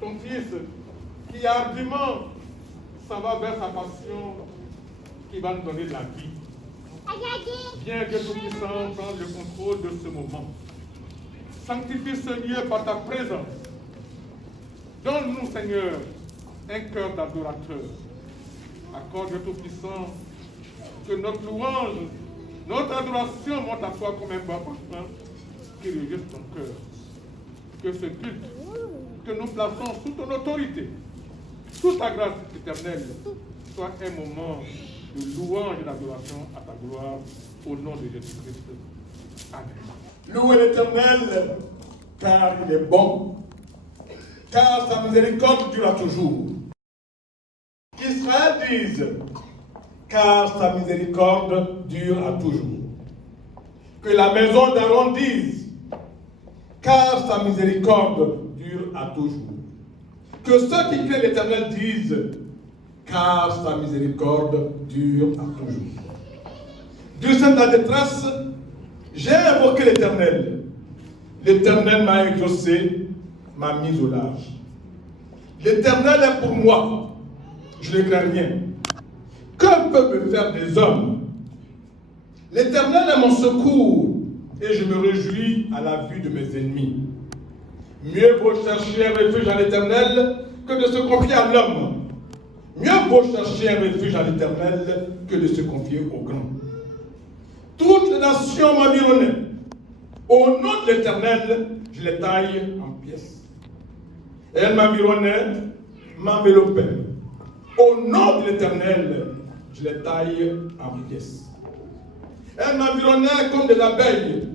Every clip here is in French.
Ton fils qui hardiment s'en va vers sa passion qui va nous donner de la vie. Viens Dieu Tout-Puissant prendre le contrôle de ce moment. Sanctifie ce lieu par ta présence. Donne-nous Seigneur un cœur d'adorateur. Accorde Dieu Tout-Puissant que notre louange, notre adoration monte à toi comme un bon parfum qui réjouisse ton cœur. Que ce culte que nous plaçons sous ton autorité, sous ta grâce éternelle, soit un moment de louange et d'adoration à ta gloire, au nom de Jésus-Christ. Amen. Louez l'Éternel, car il est bon, car sa miséricorde dure toujours. Qu'Israël dise, car sa miséricorde dure à toujours. Que la maison d'Aaron dise, car sa miséricorde dure à toujours. Que ceux qui craignent l'Éternel disent, car sa miséricorde dure à toujours. Du sein de la détresse, j'ai invoqué l'Éternel. L'Éternel m'a exaucé, m'a mis au large. L'Éternel est pour moi, je ne crains rien. Que peuvent me faire des hommes? L'Éternel est mon secours, et je me réjouis à la vue de mes ennemis. Mieux vaut chercher un refuge à l'Éternel que de se confier à l'homme. Mieux vaut chercher un refuge à l'Éternel que de se confier au grand. Toutes les nations m'environnaient. Au nom de l'Éternel, je les taille en pièces. Elles m'environnaient, m'enveloppaient. Au nom de l'Éternel, je les taille en pièces. Elles m'environnaient comme des abeilles.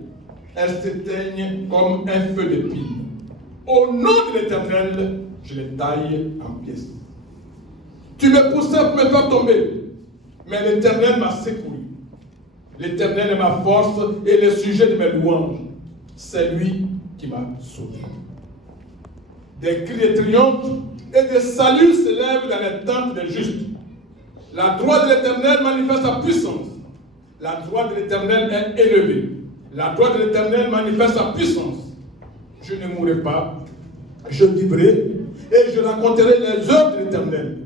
Elles s'éteignent comme un feu de pile. Au nom de l'Éternel, je les taille en pièces. Tu me poussais pour me faire tomber, mais l'Éternel m'a secouru. L'Éternel est ma force et le sujet de mes louanges. C'est lui qui m'a sauvé. Des cris de triomphe et de salut s'élèvent dans les tentes des justes. La droite de l'Éternel manifeste sa puissance. La droite de l'Éternel est élevée. La droite de l'Éternel manifeste sa puissance. Je ne mourrai pas, je vivrai et je raconterai les œuvres de l'Éternel.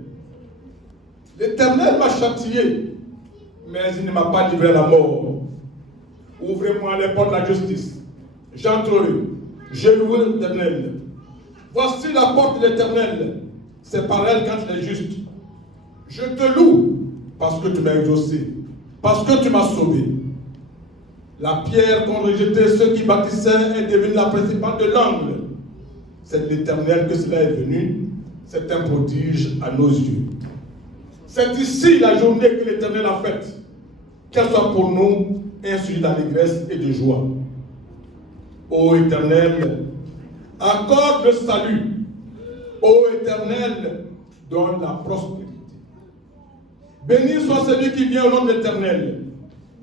L'Éternel m'a châtié, mais il ne m'a pas livré à la mort. Ouvrez-moi les portes de la justice. J'entrerai, je louerai l'Éternel. Voici la porte de l'Éternel. C'est par elle quand il est juste. Je te loue parce que tu m'as exaucé, parce que tu m'as sauvé. La pierre qu'ont rejetée ceux qui bâtissaient est devenue la principale de l'angle. C'est de l'Éternel que cela est venu. C'est un prodige à nos yeux. C'est ici la journée que l'Éternel a faite. Qu'elle soit pour nous un sujet d'allégresse et de joie. Ô Éternel, accorde le salut. Ô Éternel, donne la prospérité. Béni soit celui qui vient au nom de l'Éternel.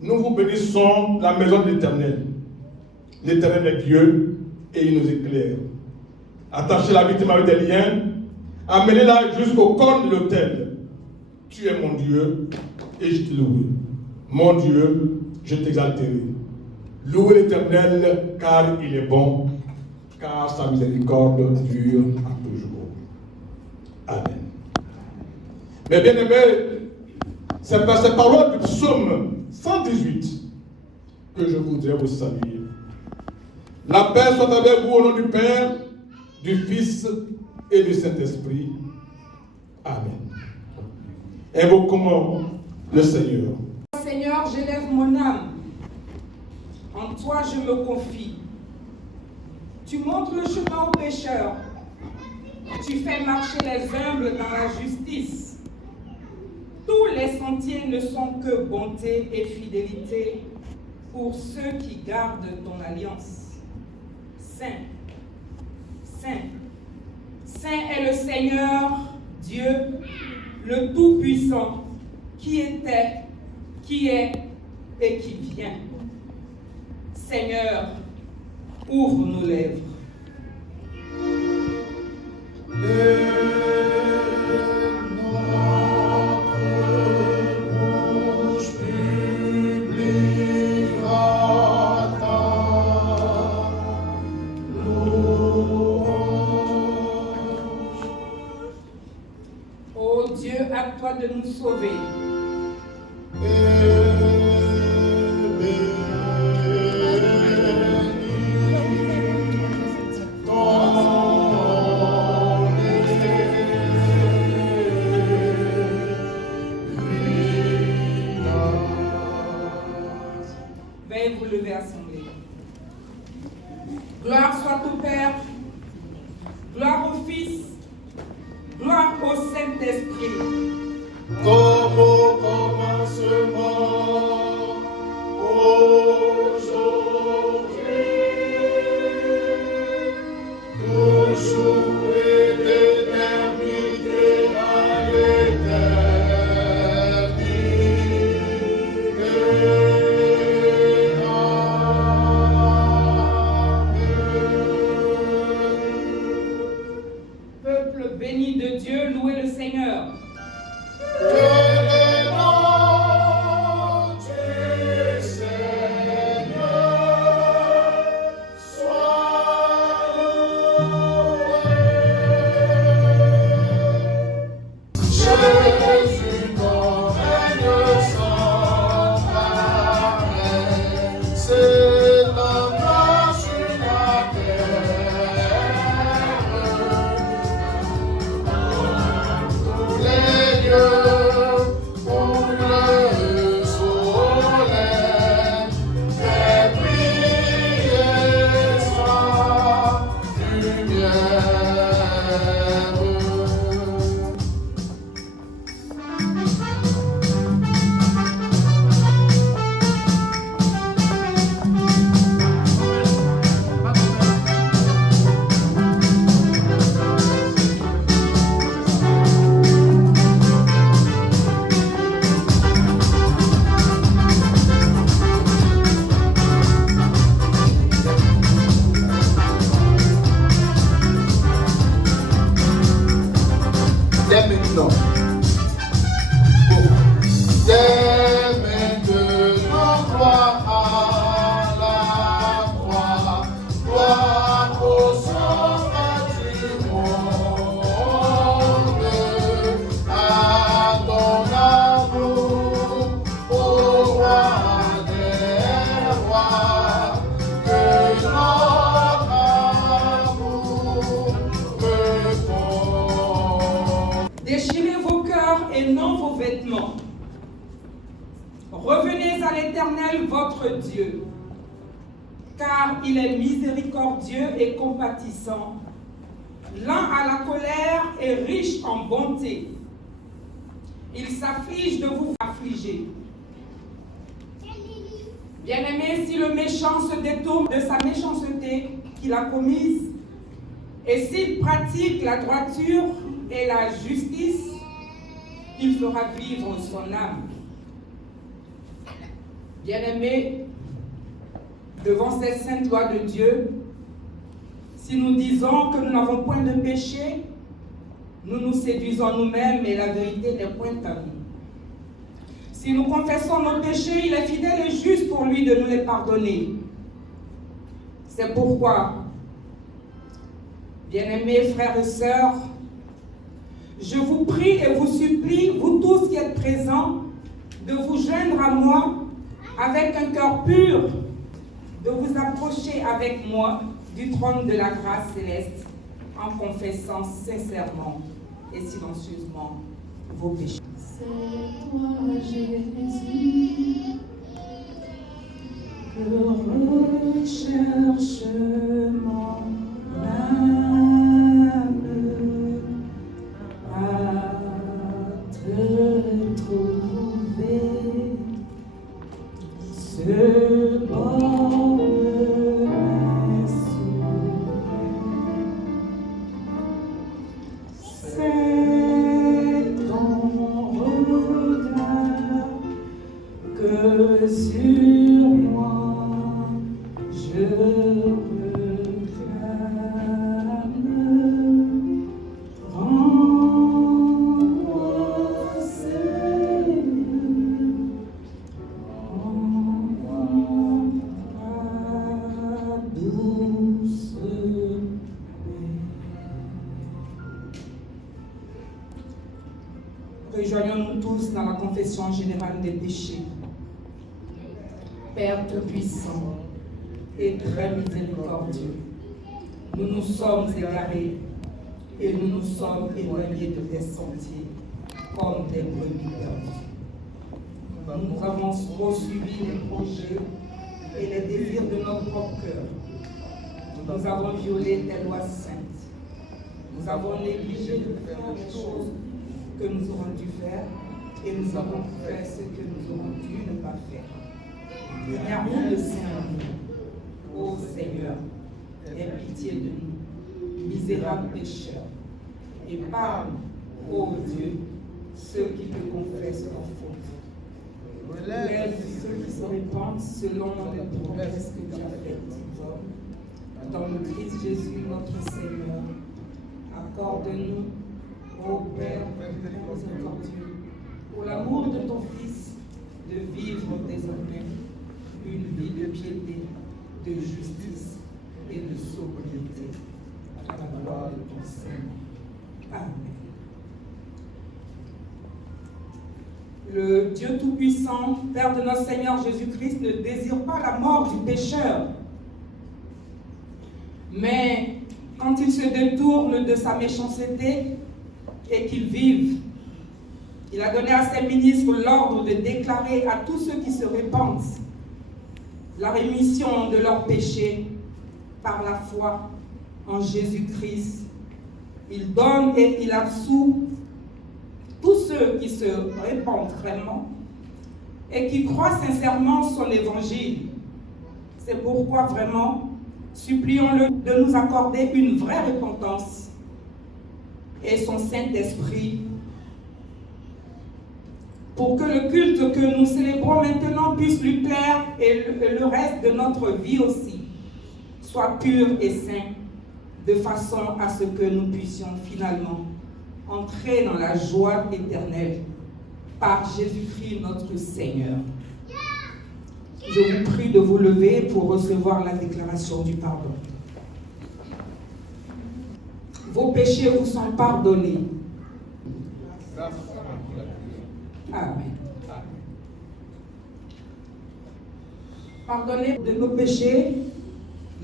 Nous vous bénissons la maison de l'Éternel. L'Éternel est Dieu et il nous éclaire. Attachez la victime avec des liens, amenez-la jusqu'au corps de l'autel. Tu es mon Dieu et je te loue. Mon Dieu, je t'exalterai. Louez l'Éternel, car il est bon, car sa miséricorde dure à toujours. Amen. Mais bien aimés, c'est par ces paroles du psaume 118 que je voudrais vous saluer. La paix soit avec vous au nom du Père, du Fils et du Saint-Esprit. Amen. Invoquons le Seigneur. Seigneur, j'élève mon âme. En toi je me confie. Tu montres le chemin aux pécheurs. Tu fais marcher les humbles dans la justice. Tous les sentiers ne sont que bonté et fidélité pour ceux qui gardent ton alliance. Saint, Saint, Saint est le Seigneur, Dieu, le Tout-Puissant, qui était, qui est et qui vient. Seigneur, ouvre nos lèvres. Ô Dieu, à toi de nous sauver. Veuillez vous lever, assemblée. Gloire soit au Père, gloire au Fils, gloire au Saint-Esprit. Comme au commencement, aujourd'hui, toujours et d'éternité à l'éternité. Peuple béni de Dieu, louez le Seigneur. Que le nom du Seigneur soit loué. Jésus, ton règne sans pareil, c'est l'homme sur la terre. Tous les lieux pour le soleil fait briller sa lumière. Dès maintenant. Dès maintenant, gloire à la croix, gloire au sauveur du monde, à ton amour, ô roi des rois, que notre amour répond. Déchirez vos cœurs et non vos vêtements. Revenez à l'Éternel votre Dieu, car il est miséricordieux et compatissant, lent à la colère et riche en bonté. Il s'afflige de vous affliger. Bien-aimé, si le méchant se détourne de sa méchanceté qu'il a commise, et s'il pratique la droiture et la justice, il fera vivre son âme. Bien-aimés, devant ces saintes lois de Dieu, si nous disons que nous n'avons point de péché, nous nous séduisons nous-mêmes et la vérité n'est point à nous. Si nous confessons nos péchés, il est fidèle et juste pour lui de nous les pardonner C'est pourquoi, bien-aimés frères et sœurs, je vous prie et vous supplie, vous tous qui êtes présents, de vous joindre à moi avec un cœur pur, de vous approcher avec moi du trône de la grâce céleste en confessant sincèrement et silencieusement vos péchés. C'est toi, Jésus, que recherche mon âme à te trouver. Ce bon c'est ton regard que sur moi je réclame. Rends-moi, Seigneur, rends-moi ta douce paix. Rejoignons-nous tous dans la confession générale des péchés. Père Tout-Puissant et très miséricordieux, nous nous sommes égarés et nous nous sommes éloignés de tes sentiers comme des brebis perdues. Nous avons poursuivi les projets et les désirs de notre propre cœur. Nous avons violé tes lois saintes. Nous avons négligé de faire les choses que nous aurons dû faire et nous avons fait ce que nous aurons dû ne pas faire. Il n'y a rien de saint en nous. Ô Seigneur, aie pitié de nous, misérables pécheurs, et parle, ô Dieu, ceux qui te confessent leurs fautes. Lève ceux qui se répandent selon les promesses que tu as faites aux hommes. Dans le Christ Jésus, notre Seigneur, accorde-nous, ô Père miséricordieux, pour l'amour de ton Fils, de vivre désormais une vie de piété, de justice et de sobriété, à la gloire de ton Seigneur. Amen. Le Dieu Tout-Puissant, Père de notre Seigneur Jésus-Christ, ne désire pas la mort du pécheur, mais quand il se détourne de sa méchanceté et qu'il vive, il a donné à ses ministres l'ordre de déclarer à tous ceux qui se répandent la rémission de leurs péchés par la foi en Jésus-Christ. Il donne et il absout tous ceux qui se répandent vraiment et qui croient sincèrement son évangile. C'est pourquoi vraiment, supplions-le de nous accorder une vraie repentance et son Saint-Esprit pour que le culte que nous célébrons maintenant puisse lui plaire et le reste de notre vie aussi soit pur et saint, de façon à ce que nous puissions finalement entrer dans la joie éternelle par Jésus-Christ notre Seigneur. Je vous prie de vous lever pour recevoir la déclaration du pardon. Vos péchés vous sont pardonnés. Amen. Pardonnez de nos péchés,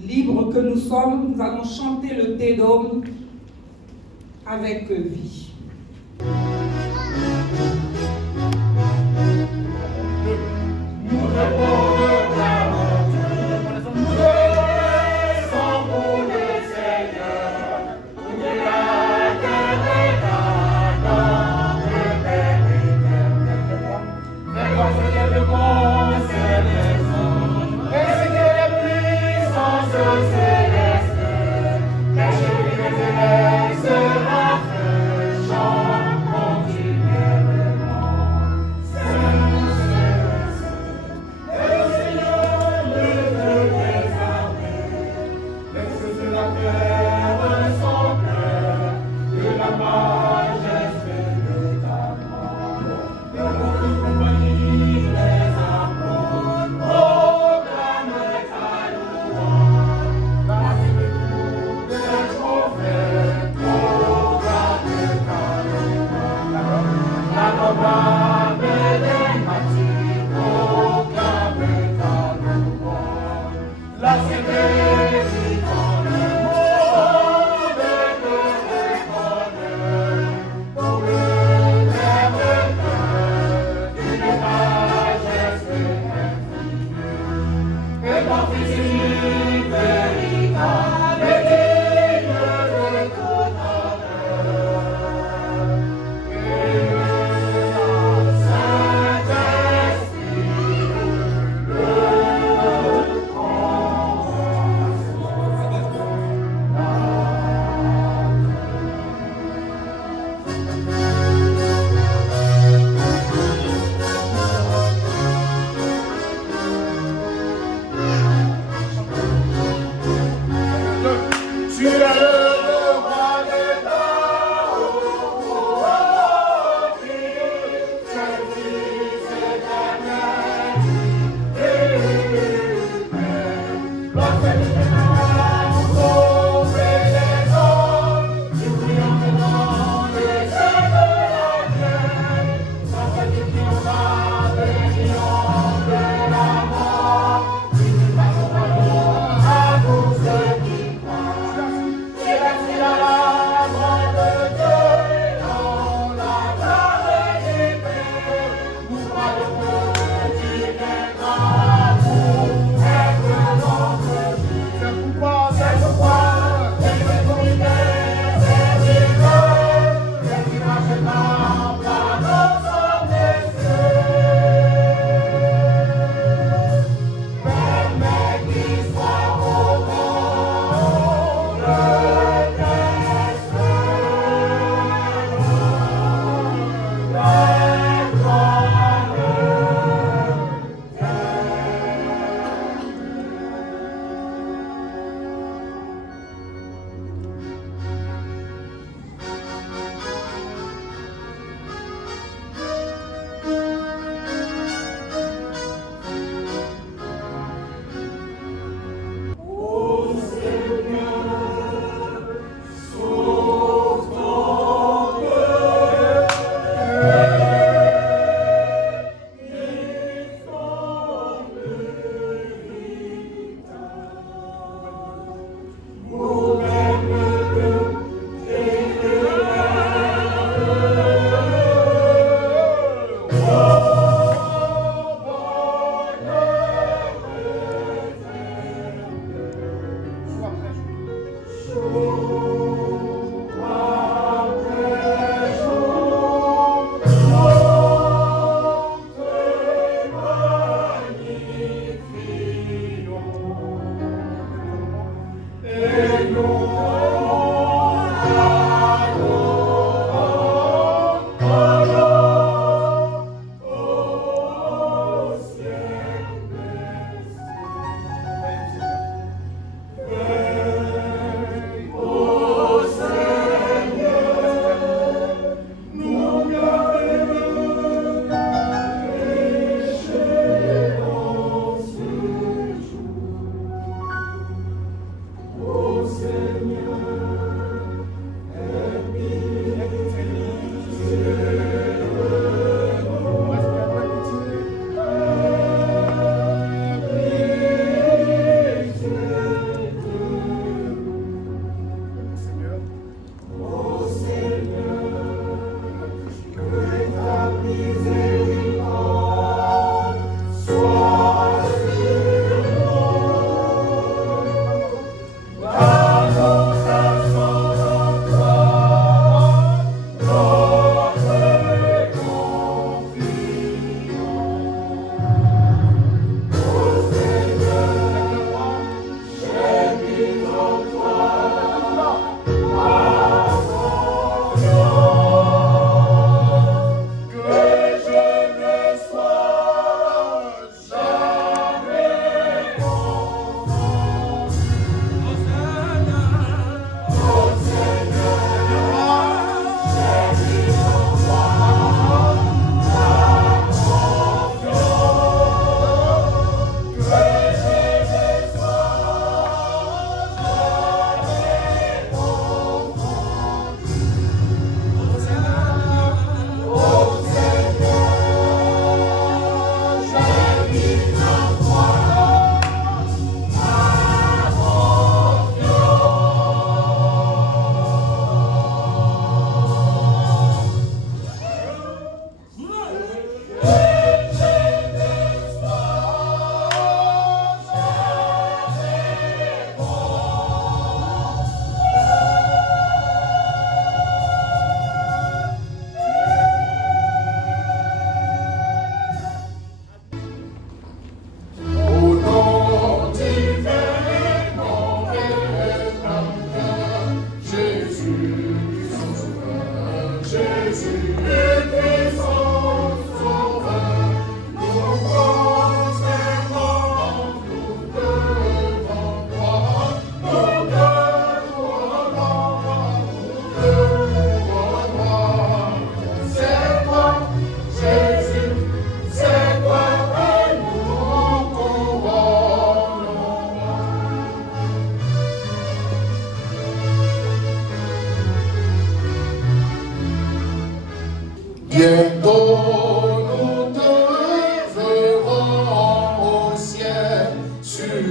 libres que nous sommes, nous allons chanter le Te Deum avec vie. Nous répondons à Dieu, nous reconnaissons pour le Seigneur, de la terre et dans le Père éternel. Mais quoi c'est le conseil des anges, et les puissances célestes, cachées les élèves sera fait chant continuellement. C'est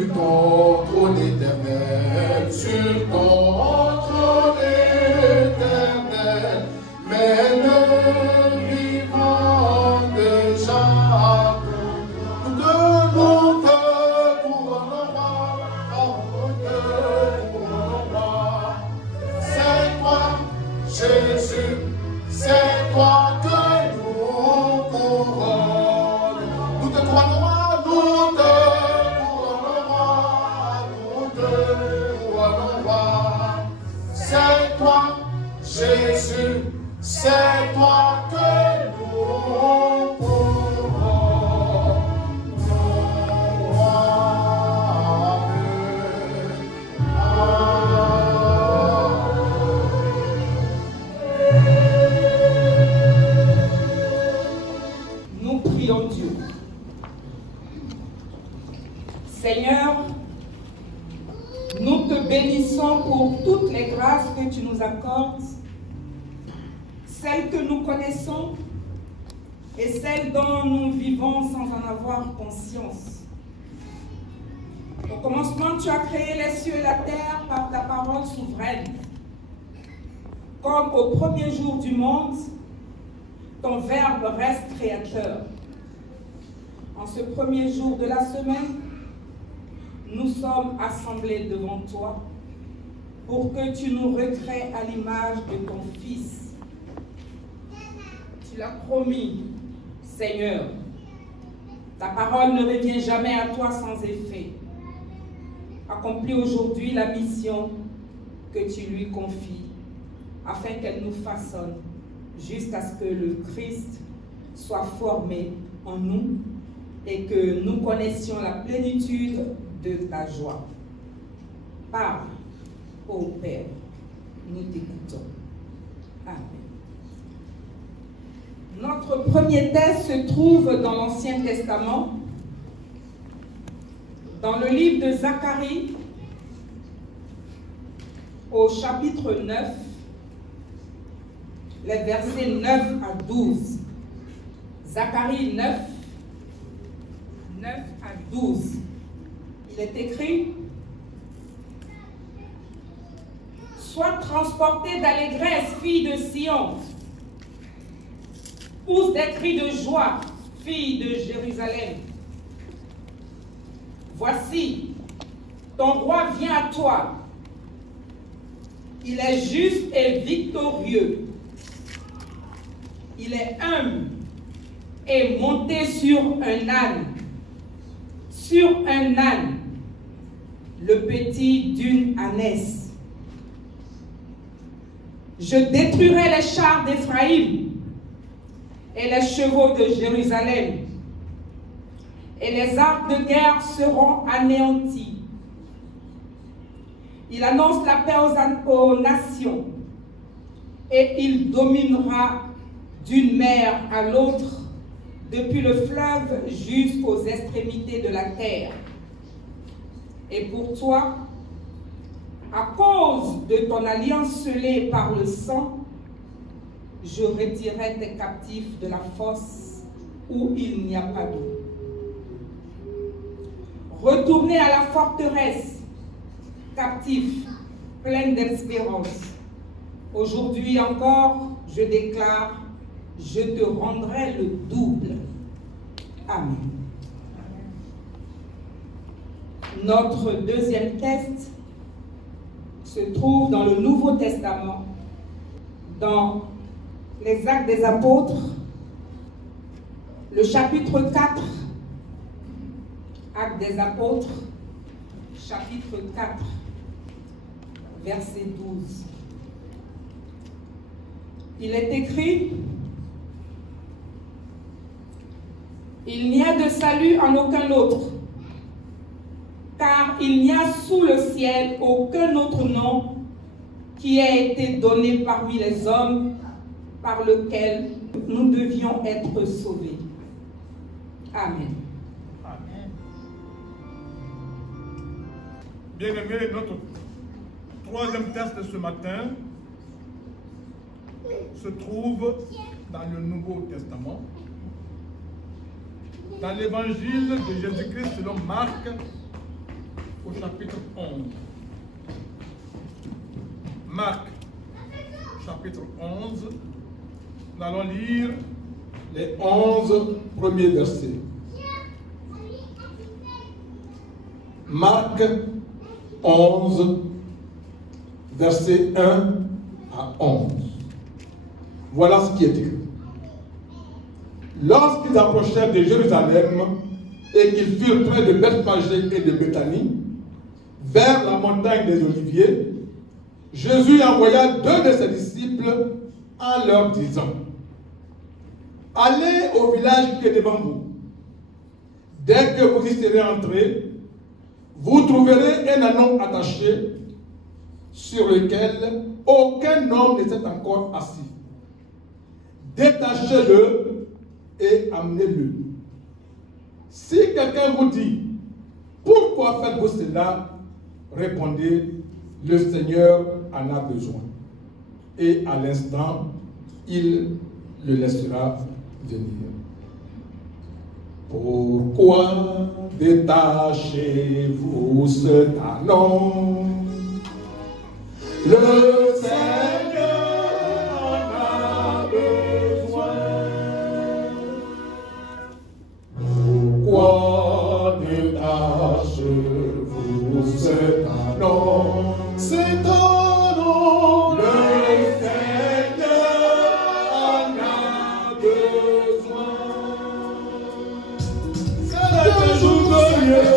sur ton trône éternel, sur ton trône éternel, mais le vivant déjà nous te couronnera, c'est toi, Jésus, c'est toi que nous couronnons. Nous te couronnera. C'est toi, Jésus, c'est toi que nous couronnons. Nous prions Dieu. Seigneur, nous te bénissons pour toutes les grâces que tu nous accordes, celles que nous connaissons et celles dont nous vivons sans en avoir conscience. Au commencement, tu as créé les cieux et la terre par ta parole souveraine. Comme au premier jour du monde, ton Verbe reste créateur. En ce premier jour de la semaine, nous sommes assemblés devant toi pour que tu nous recrées à l'image de ton Fils. Tu l'as promis, Seigneur. Ta parole ne revient jamais à toi sans effet. Accomplis aujourd'hui la mission que tu lui confies, afin qu'elle nous façonne jusqu'à ce que le Christ soit formé en nous et que nous connaissions la plénitude de ta joie. Parle, ô Père, nous t'écoutons. Amen. Notre premier texte se trouve dans l'Ancien Testament, dans le livre de Zacharie, au chapitre 9, les versets 9 à 12. Zacharie 9, 9 à 12. Il est écrit: sois transportée d'allégresse, fille de Sion. Pousse des cris de joie, fille de Jérusalem. Voici, ton roi vient à toi. Il est juste et victorieux. Il est humble et monté sur un âne. Sur un âne, le petit d'une ânesse. Je détruirai les chars d'Éphraïm et les chevaux de Jérusalem, et les arcs de guerre seront anéantis. Il annonce la paix aux nations, et il dominera d'une mer à l'autre, depuis le fleuve jusqu'aux extrémités de la terre. Et pour toi, à cause de ton alliance scellée par le sang, je retirerai tes captifs de la fosse où il n'y a pas d'eau. Retournez à la forteresse, captifs, pleins d'espérance. Aujourd'hui encore, je déclare, je te rendrai le double. Amen. Notre deuxième texte se trouve dans le Nouveau Testament, dans les Actes des Apôtres, le chapitre 4, Actes des Apôtres, chapitre 4, verset 12. Il est écrit: il n'y a de salut en aucun autre, car il n'y a sous le ciel aucun autre nom qui ait été donné parmi les hommes par lequel nous devions être sauvés. Amen. Amen. Bien-aimés, notre troisième texte de ce matin se trouve dans le Nouveau Testament, dans l'évangile de Jésus-Christ selon Marc, chapitre 11. Marc, chapitre 11. Nous allons lire les 11 premiers versets. Marc 11, versets 1 à 11. Voilà ce qui est écrit. Lorsqu'ils approchèrent de Jérusalem et qu'ils furent près de Bethphagée et de Béthanie, vers la montagne des Oliviers, Jésus envoya 2 de ses disciples en leur disant: allez au village qui est devant vous. Dès que vous y serez entrés, vous trouverez un ânon attaché sur lequel aucun homme ne s'est encore assis. Détachez-le et amenez-le. Si quelqu'un vous dit: pourquoi faites-vous cela? Répondez: le Seigneur en a besoin. Et à l'instant, il le laissera venir. Pourquoi détachez-vous ce ânon? Le Seigneur en a besoin. Pourquoi détachez-vous ce ânon? C'est un nom. Le Seigneur en a besoin. C'est un jour glorieux.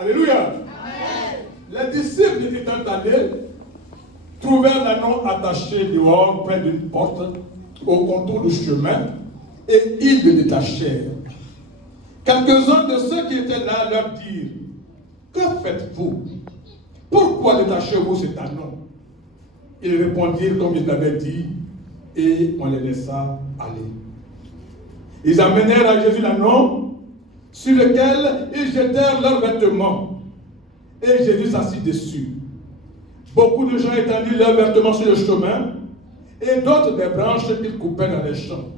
Alléluia. Les disciples étant allés trouvèrent l'ânon attaché dehors près d'une porte au contour du chemin et ils le détachèrent. Quelques-uns de ceux qui étaient là leur dirent: que faites-vous? Pourquoi détachez-vous cet ânon? Ils répondirent comme ils l'avaient dit et on les laissa aller. Ils amenèrent à Jésus l'ânon sur lequel ils jetèrent leurs vêtements et Jésus s'assit dessus. Beaucoup de gens étendirent leurs vêtements sur le chemin et d'autres des branches qu'ils coupaient dans les champs.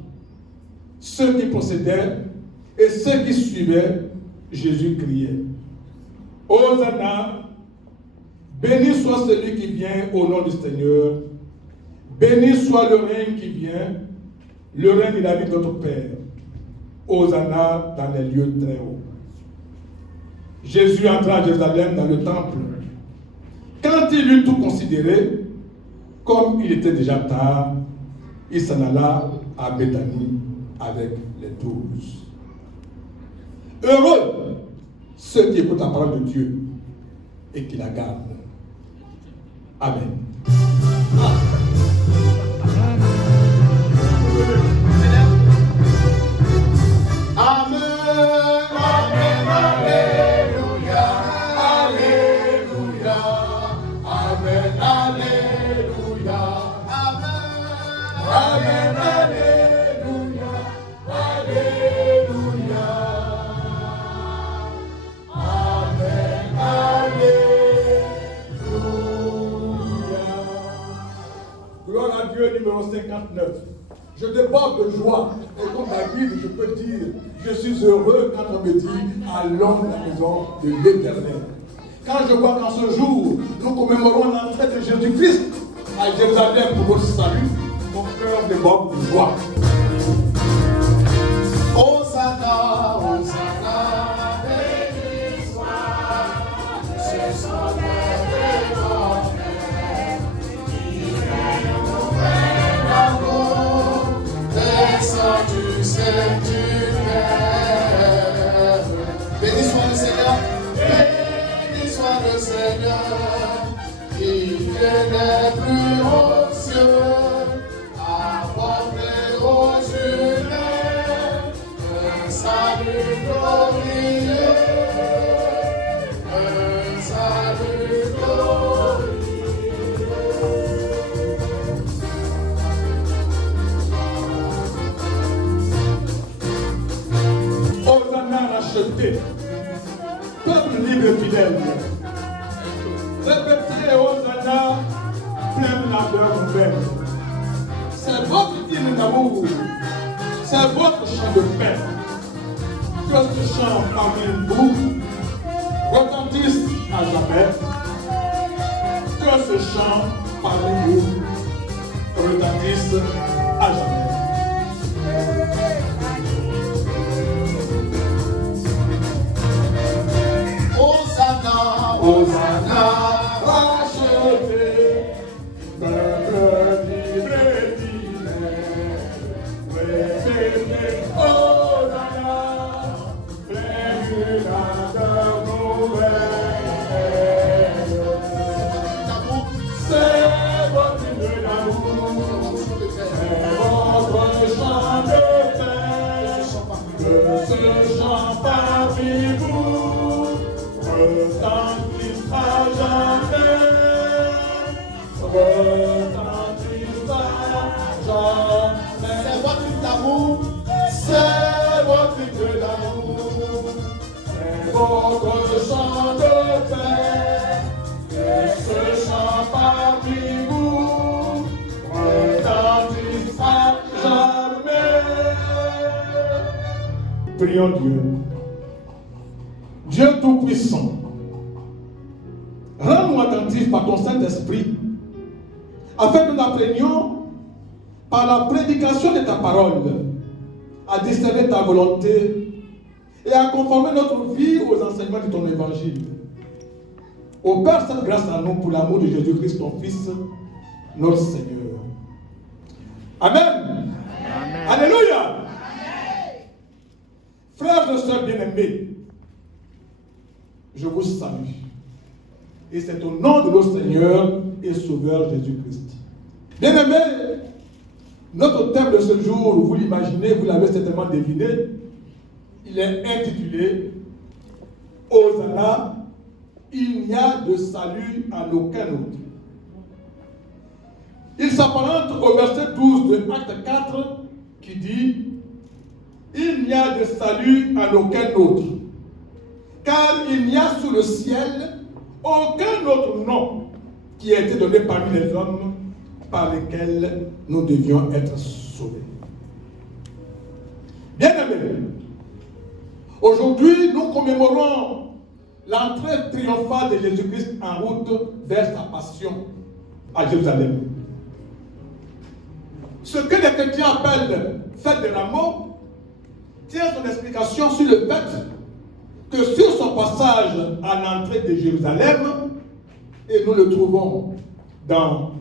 Ceux qui procédaient et ceux qui suivaient, Jésus criait: Hosanna, béni soit celui qui vient au nom du Seigneur, béni soit le règne qui vient, le règne de David notre Père. Hosanna dans les lieux très hauts. Jésus entra à Jérusalem dans le temple. Quand il eut tout considéré, comme il était déjà tard, il s'en alla à Béthanie avec les 12. Heureux ceux qui écoutent la parole de Dieu et qui la gardent. Amen. Amen, amen, alléluia, alléluia, amen, alléluia, amen, amen, alléluia, alléluia, amen, alléluia. Gloire à Dieu, numéro 59. Je déborde de joie. Et comme David, je peux dire: je suis heureux quand on me dit: allons à la maison de l'Éternel. Quand je vois qu'en ce jour, nous commémorons l'entrée de Jésus-Christ à Jérusalem pour votre salut, mon cœur déborde de joie. Hosanna, Hosanna, béni soit ce sauveur éternel qui règne au père. fidèle. Répétez Hosanna, pleine d'ardeur nouvelle. C'est votre hymne d'amour, c'est votre chant de paix. Que ce chant parmi vous retentisse à jamais. Que ce chant parmi vous retentisse à jamais. Hosanna, Hosanna, Racheté, peuple libre et répétez Hosanna, plein d'une ardeur nouvelle. C'est votre hymne d'amour, c'est votre chant de paix, que ce chant parmi vous retentisse à jamais, retentisse à jamais. c'est votre hymne d'amour, C'est votre hymne d'amour, c'est votre chant de paix, que ce chant parmi vous retentisse à jamais. Prions Dieu. Dieu Tout-Puissant, rends-nous attentifs par ton Saint-Esprit, afin que nous apprenions par la prédication de ta parole à discerner ta volonté et à conformer notre vie aux enseignements de ton évangile. Ô Père, cette grâce à nous pour l'amour de Jésus-Christ, ton Fils, notre Seigneur. Amen. Amen. Alléluia. Amen. Frères et sœurs bien-aimés, je vous salue. Et c'est au nom de notre Seigneur et Sauveur Jésus-Christ. Bien-aimés, notre thème de ce jour, vous l'imaginez, vous l'avez certainement deviné, il est intitulé Hosanna, il n'y a de salut à aucun autre. Il s'apparente au verset 12 de Acte 4 qui dit il n'y a de salut à aucun autre. Car il n'y a sous le ciel aucun autre nom qui a été donné parmi les hommes par lesquels nous devions être sauvés. Bien-aimés, aujourd'hui nous commémorons l'entrée triomphale de Jésus-Christ en route vers sa passion à Jérusalem. Ce que les chrétiens appellent fête des rameaux tient son explication sur le fait que sur son passage à l'entrée de Jérusalem, et nous le trouvons dans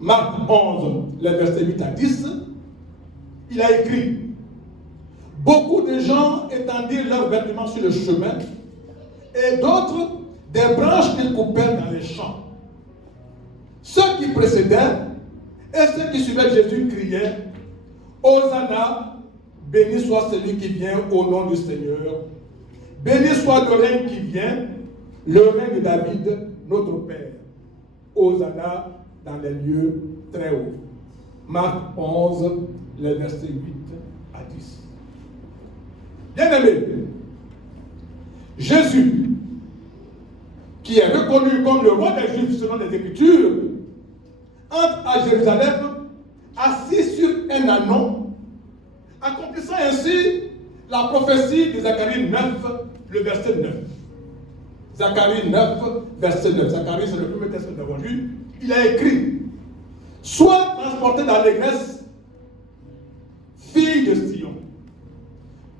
Marc 11, les versets 8 à 10, il a écrit « Beaucoup de gens étendirent leurs vêtements sur le chemin, et d'autres des branches qu'ils coupèrent dans les champs. Ceux qui précédaient et ceux qui suivaient Jésus criaient « Hosanna, béni soit celui qui vient au nom du Seigneur. Béni soit le règne qui vient, le règne de David, notre Père. Hosanna dans les lieux très hauts. » Marc 11, les versets 8 à 10. Bien-aimés, Jésus, qui est reconnu comme le roi des Juifs selon les Écritures, entre à Jérusalem, assis sur un ânon, accomplissant ainsi la prophétie de Zacharie 9, le verset 9. Zacharie 9, verset 9. Zacharie, c'est le premier texte que nous avons lu. Il a écrit « Sois transporté dans l'allégresse, fille de Sion.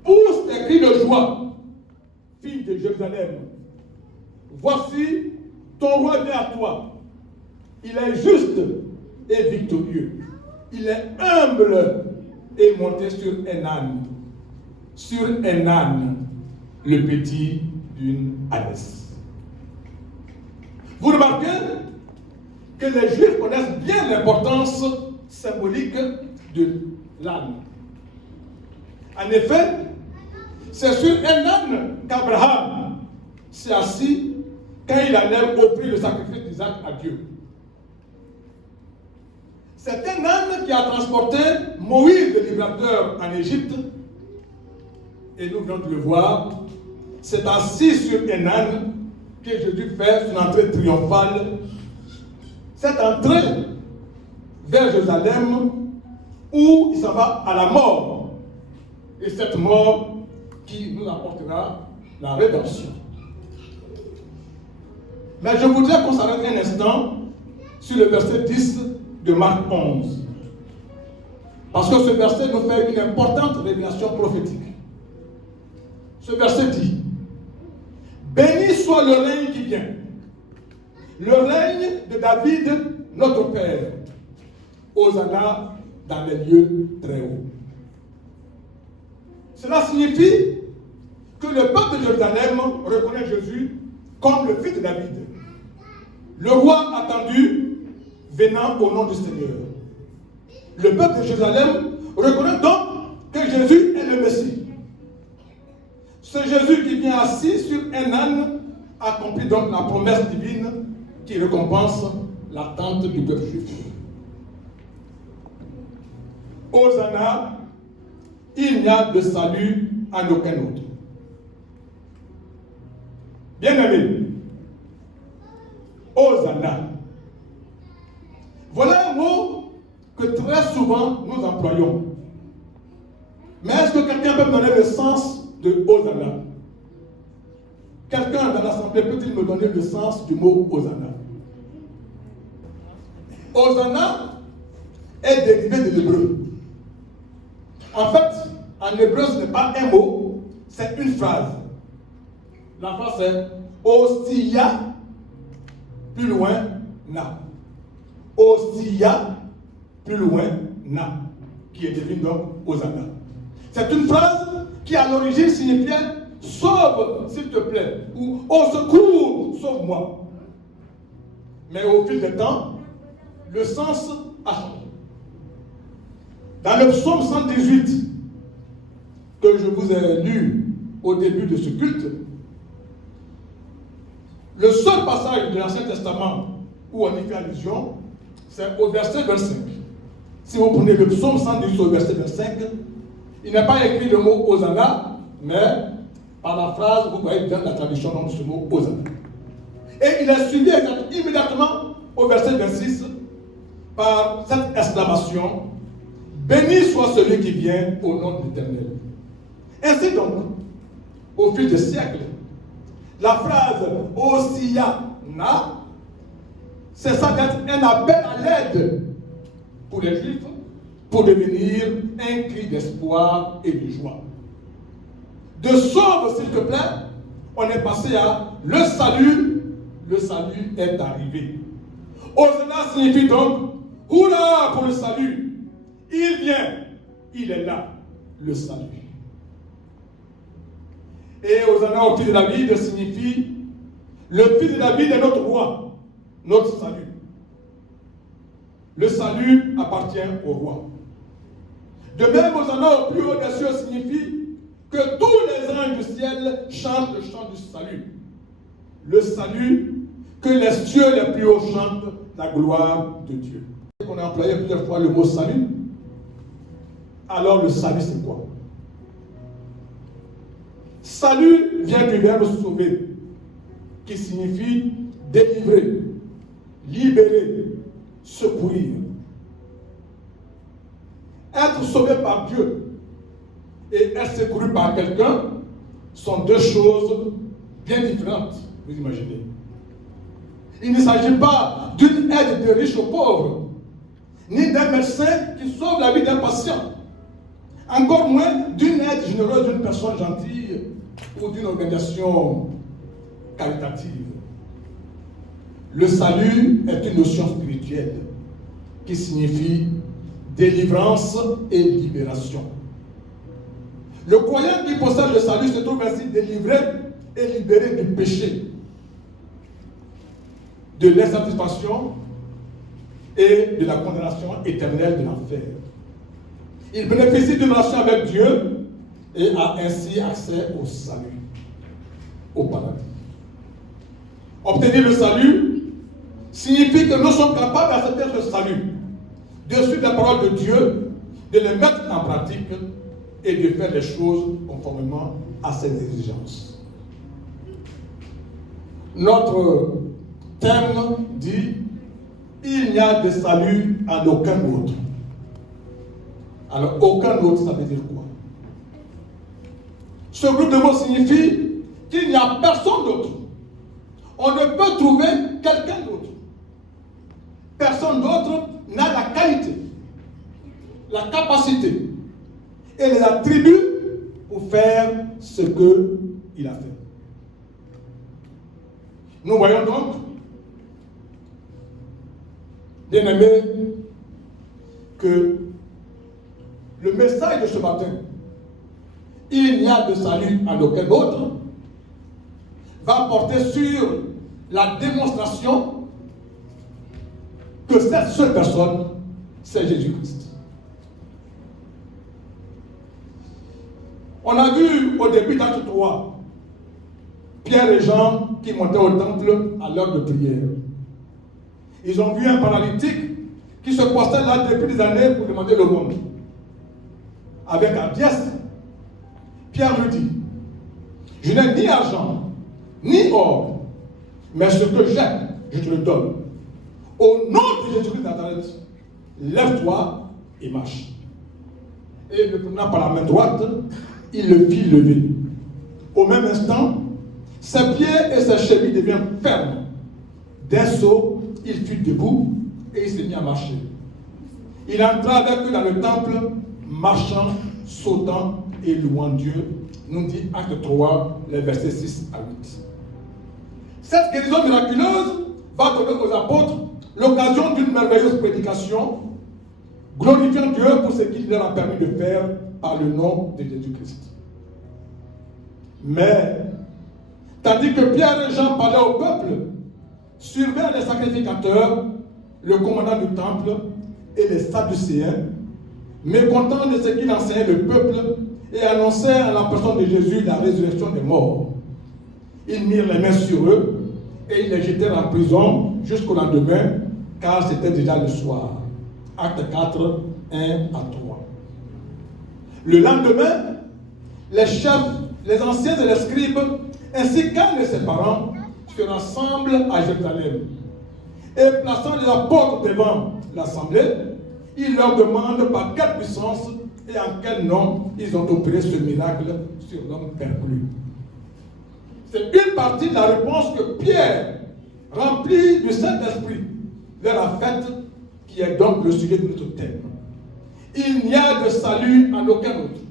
Pousse des cris de joie, fille de Jérusalem. Voici, ton roi vient à toi. Il est juste et victorieux. Il est humble et monté sur un âne. Sur un âne, le petit d'une ânesse. » Vous remarquez que les Juifs connaissent bien l'importance symbolique de l'âne. En effet, c'est sur un âne qu'Abraham s'est assis quand il allait offrir le sacrifice d'Isaac à Dieu. C'est un âne qui a transporté Moïse, le libérateur, en Égypte. Et nous venons de le voir. C'est assis sur un âne que que Jésus fait son entrée triomphale, cette entrée vers Jérusalem où il s'en va à la mort. Et cette mort qui nous apportera la rédemption. Mais je voudrais qu'on s'arrête un instant sur le verset 10 de Marc 11. Parce que ce verset nous fait une importante révélation prophétique. Ce verset dit: béni soit le règne qui vient, le règne de David, notre Père. Hosanna dans les lieux très hauts. Cela signifie que le peuple de Jérusalem reconnaît Jésus comme le fils de David, le roi attendu venant au nom du Seigneur. Le peuple de Jérusalem reconnaît donc que Jésus est le Messie. C'est Jésus qui vient assis sur un âne accomplit donc la promesse divine qui récompense l'attente du peuple juif. Hosanna, il n'y a de salut en aucun autre. Bien-aimés, Hosanna. Voilà un mot que très souvent nous employons. Mais est-ce que quelqu'un peut me donner le sens de Hosanna? Quelqu'un dans l'assemblée peut-il me donner le sens du mot Hosanna? Hosanna est dérivé de l'hébreu. En fait, en hébreu, ce n'est pas un mot, c'est une phrase. La phrase c'est Ostia, plus loin, na. Ostia, plus loin, na. Qui est devenu donc Hosanna. C'est une phrase qui à l'origine signifiait sauve, s'il te plaît, ou au secours, sauve-moi. Mais au fil du temps, le sens a changé. Dans le psaume 118, que je vous ai lu au début de ce culte, le seul passage de l'Ancien Testament où on y fait allusion, c'est au verset 25. Si vous prenez le psaume 118 au verset 25, il n'est pas écrit le mot Hosanna, mais par la phrase, vous voyez bien la traduction de ce mot Hosanna. Et il est suivi immédiatement au verset 26 par cette exclamation: béni soit celui qui vient au nom de l'Éternel. Ainsi donc, au fil des siècles, la phrase Hosiana, c'est ça d'être un appel à l'aide pour les Juifs, pour devenir un cri d'espoir et de joie. De sauve, s'il te plaît, on est passé à le salut est arrivé. Hosanna signifie donc hurrah pour le salut. Il vient, il est là, le salut. Et Hosanna au fils de David signifie le fils de David est notre roi, notre salut. Le salut appartient au roi. De même, Hosanna au plus haut des cieux signifie que tous les anges du ciel chantent le chant du salut. Le salut, que les cieux les plus hauts chantent la gloire de Dieu. On a employé plusieurs fois le mot salut. Alors le salut c'est quoi? Salut vient du verbe sauver, qui signifie délivrer, libérer, secourir. Être sauvé par Dieu et être secouru par quelqu'un sont deux choses bien différentes, vous imaginez. Il ne s'agit pas d'une aide de riches aux pauvres, ni d'un médecin qui sauve la vie d'un patient, encore moins d'une aide généreuse d'une personne gentille ou d'une organisation caritative. Le salut est une notion spirituelle qui signifie délivrance et libération. Le croyant qui possède le salut se trouve ainsi délivré et libéré du péché, de l'insatisfaction et de la condamnation éternelle de l'enfer. Il bénéficie d'une relation avec Dieu et a ainsi accès au salut, au paradis. Obtenir le salut signifie que nous sommes capables d'accepter ce salut, de suivre la parole de Dieu, de le mettre en pratique et de faire les choses conformément à ses exigences. notre thème dit « Il n'y a de salut en aucun autre ». Alors, aucun autre, ça veut dire quoi? Ce groupe de mots signifie qu'il n'y a personne d'autre. On ne peut trouver quelqu'un d'autre. Personne d'autre n'a la qualité, la capacité et les attributs pour faire ce qu'il a fait. Nous voyons donc, bien aimés, que le message de ce matin, il n'y a de salut en aucun autre, va porter sur la démonstration que cette seule personne, c'est Jésus-Christ. On a vu au début d'acte 3, Pierre et Jean qui montaient au temple à l'heure de prière. Ils ont vu un paralytique qui se postait là depuis des années pour demander le monde. Avec hardiesse, Pierre lui dit, je n'ai ni argent, ni or, mais ce que j'ai, je te le donne. Au nom de Jésus-Christ de Nazareth, lève-toi et marche. Et le prenant par la main droite, il le fit lever. Au même instant, ses pieds et ses chevilles deviennent fermes. D'un saut, il fut debout et il s'est mis à marcher. Il entra avec eux dans le temple, marchant, sautant et louant Dieu, nous dit Acte 3, les versets 6 à 8. Cette guérison miraculeuse va donner aux apôtres l'occasion d'une merveilleuse prédication, glorifiant Dieu pour ce qu'il leur a permis de faire par le nom de Jésus-Christ. Mais, tandis que Pierre et Jean parlaient au peuple, survinrent les sacrificateurs, le commandant du temple et les Sadducéens, mécontents de ce qu'il enseignait le peuple et annonçaient à la personne de Jésus la résurrection des morts. Ils mirent les mains sur eux et ils les jetèrent en prison jusqu'au lendemain, car c'était déjà le soir. Acte 4, 1 à 3. Le lendemain, les chefs, les anciens et les scribes, ainsi qu'un de ses parents, se rassemblent à Jérusalem. Et plaçant les apôtres devant l'assemblée, ils leur demandent par quelle puissance et en quel nom ils ont opéré ce miracle sur l'homme perdu. C'est une partie de la réponse que Pierre, rempli du Saint-Esprit, leur a faite, qui est donc le sujet de notre thème. Il n'y a de salut en aucun autre,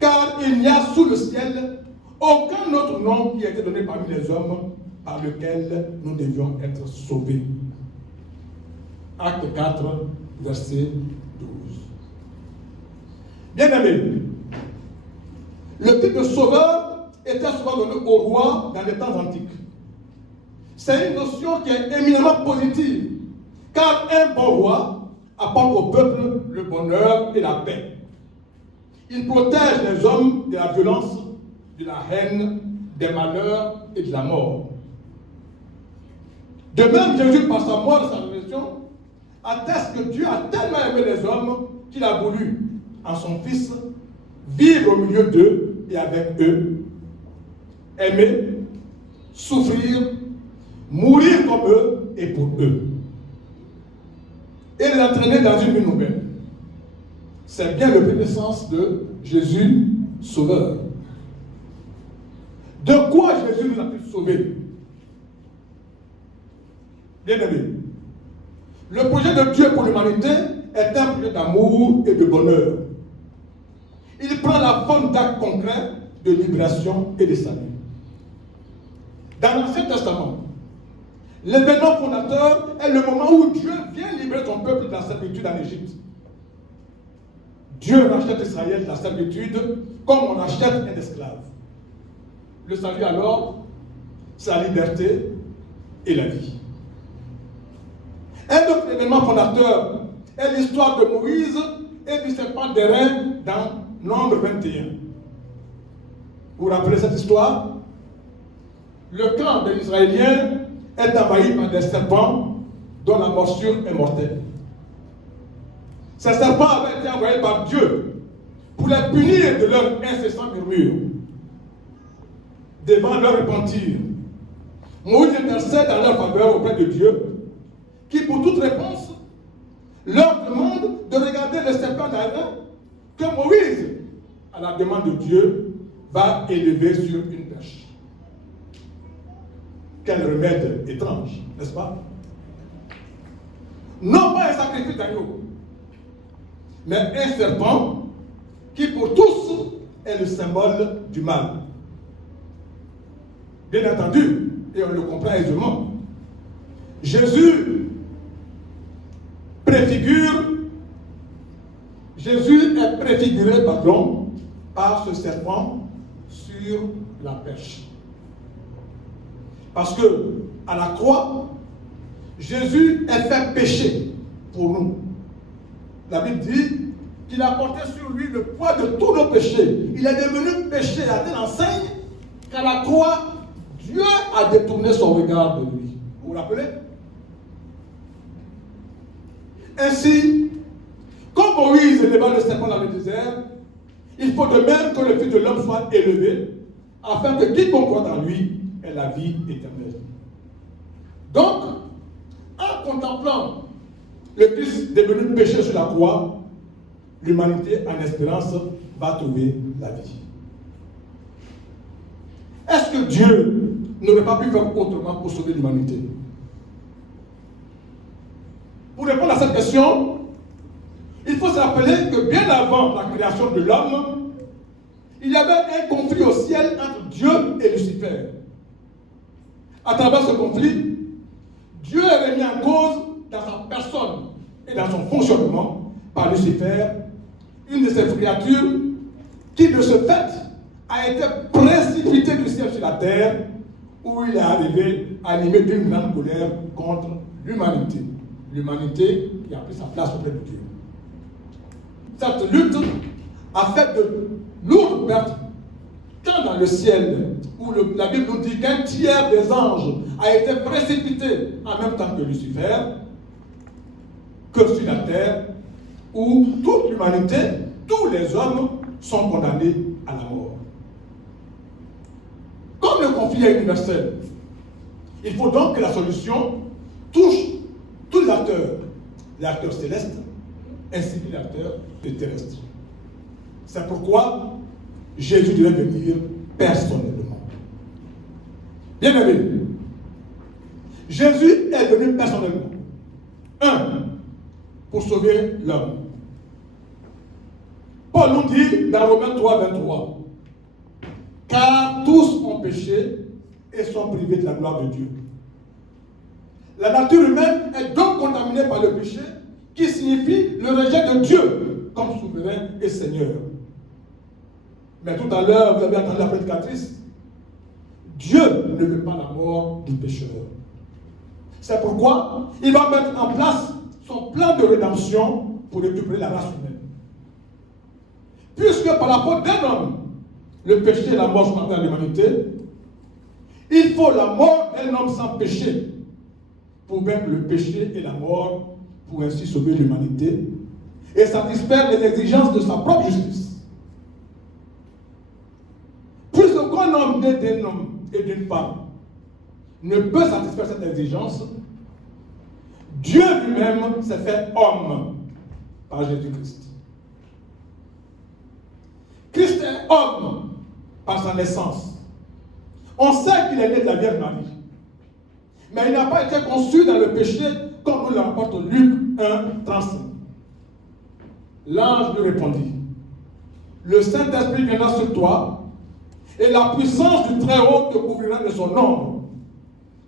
car il n'y a sous le ciel aucun autre nom qui a été donné parmi les hommes par lequel nous devions être sauvés. Acte 4, verset 12. Bien aimé, le titre de sauveur était souvent donné au roi dans les temps antiques. C'est une notion qui est éminemment positive, car un bon roi apporte au peuple le bonheur et la paix. Il protège les hommes de la violence, de la haine, des malheurs et de la mort. De même, Jésus, par sa mort et sa résurrection, atteste que Dieu a tellement aimé les hommes qu'il a voulu, en son Fils, vivre au milieu d'eux et avec eux, aimer, souffrir, mourir comme eux et pour eux, et les entraîner dans une vie nouvelle. C'est bien le premier sens de Jésus Sauveur. De quoi Jésus nous a-t-il sauvés? Bien aimé, le projet de Dieu pour l'humanité est un projet d'amour et de bonheur. Il prend la forme d'actes concrets de libération et de salut. Dans l'Ancien Testament, l'événement fondateur est le moment où Dieu vient libérer son peuple de la servitude en Égypte. Dieu rachète Israël de la servitude comme on achète un esclave. Le salut alors, c'est la liberté et la vie. Un autre événement fondateur est l'histoire de Moïse et du serpent d'airain dans Nombre 21. Vous vous rappelez cette histoire? Le camp des Israéliens est envahi par des serpents dont la morsure est mortelle. Ces serpents avaient été envoyés par Dieu pour les punir de leur incessant murmure. Devant leur repentir, Moïse intercède en leur faveur auprès de Dieu, qui pour toute réponse leur demande de regarder le serpent d'Aaron que Moïse, à la demande de Dieu, va élever sur une perche. Quel remède étrange, n'est-ce pas? Non pas un sacrifice d'agneau, mais un serpent qui pour tous est le symbole du mal. Bien entendu, et on le comprend aisément, Jésus est préfiguré par ce serpent sur la perche. Parce que à la croix, Jésus est fait péché pour nous. La Bible dit qu'il a porté sur lui le poids de tous nos péchés. Il est devenu péché à telle enseigne qu'à la croix, Dieu a détourné son regard de lui. Vous vous rappelez? Ainsi, comme Moïse éleva le serpent dans le désert, il faut de même que le Fils de l'homme soit élevé, afin que quiconque croit en lui ait la vie éternelle. Donc, en contemplant le Fils devenu péché sur la croix, l'humanité en espérance va trouver la vie. Est-ce que Dieu n'aurait pas pu faire autrement pour sauver l'humanité? Pour répondre à cette question, il faut se rappeler que bien avant la création de l'homme, il y avait un conflit au ciel entre Dieu et Lucifer. À travers ce conflit, Dieu est remis en cause dans sa personne et dans son fonctionnement par Lucifer, une de ces créatures qui, de ce fait, a été précipité du ciel sur la terre, où il est arrivé animé d'une grande colère contre l'humanité. L'humanité qui a pris sa place auprès de Dieu. Cette lutte a fait de lourdes pertes, tant dans le ciel, où la Bible nous dit qu'un tiers des anges a été précipité en même temps que Lucifer, que sur la terre, où toute l'humanité, tous les hommes sont condamnés à la mort. Comme le conflit est universel, il faut donc que la solution touche tous les acteurs célestes, ainsi que les acteurs terrestres. C'est pourquoi Jésus devait venir personnellement. Bien aimé, Jésus est venu personnellement. Pour sauver l'homme. Paul nous dit dans Romains 3, 23, car tous ont péché et sont privés de la gloire de Dieu. La nature humaine est donc contaminée par le péché, qui signifie le rejet de Dieu comme souverain et Seigneur. Mais tout à l'heure, vous avez entendu la prédicatrice, Dieu ne veut pas la mort du pécheur. C'est pourquoi il va mettre en place son plan de rédemption pour récupérer la race humaine. Puisque par la faute d'un homme, le péché et la mort sont dans l'humanité, il faut la mort d'un homme sans péché pour vaincre le péché et la mort, pour ainsi sauver l'humanité et satisfaire les exigences de sa propre justice. Puisqu'aucun homme né d'un homme et d'une femme ne peut satisfaire cette exigence, Dieu lui-même s'est fait homme par Jésus-Christ. Christ est homme par sa naissance. On sait qu'il est né de la Vierge Marie. Mais il n'a pas été conçu dans le péché comme nous le rapporte Luc 1, 35. L'ange lui répondit, le Saint-Esprit viendra sur toi et la puissance du Très-Haut te couvrira de son ombre.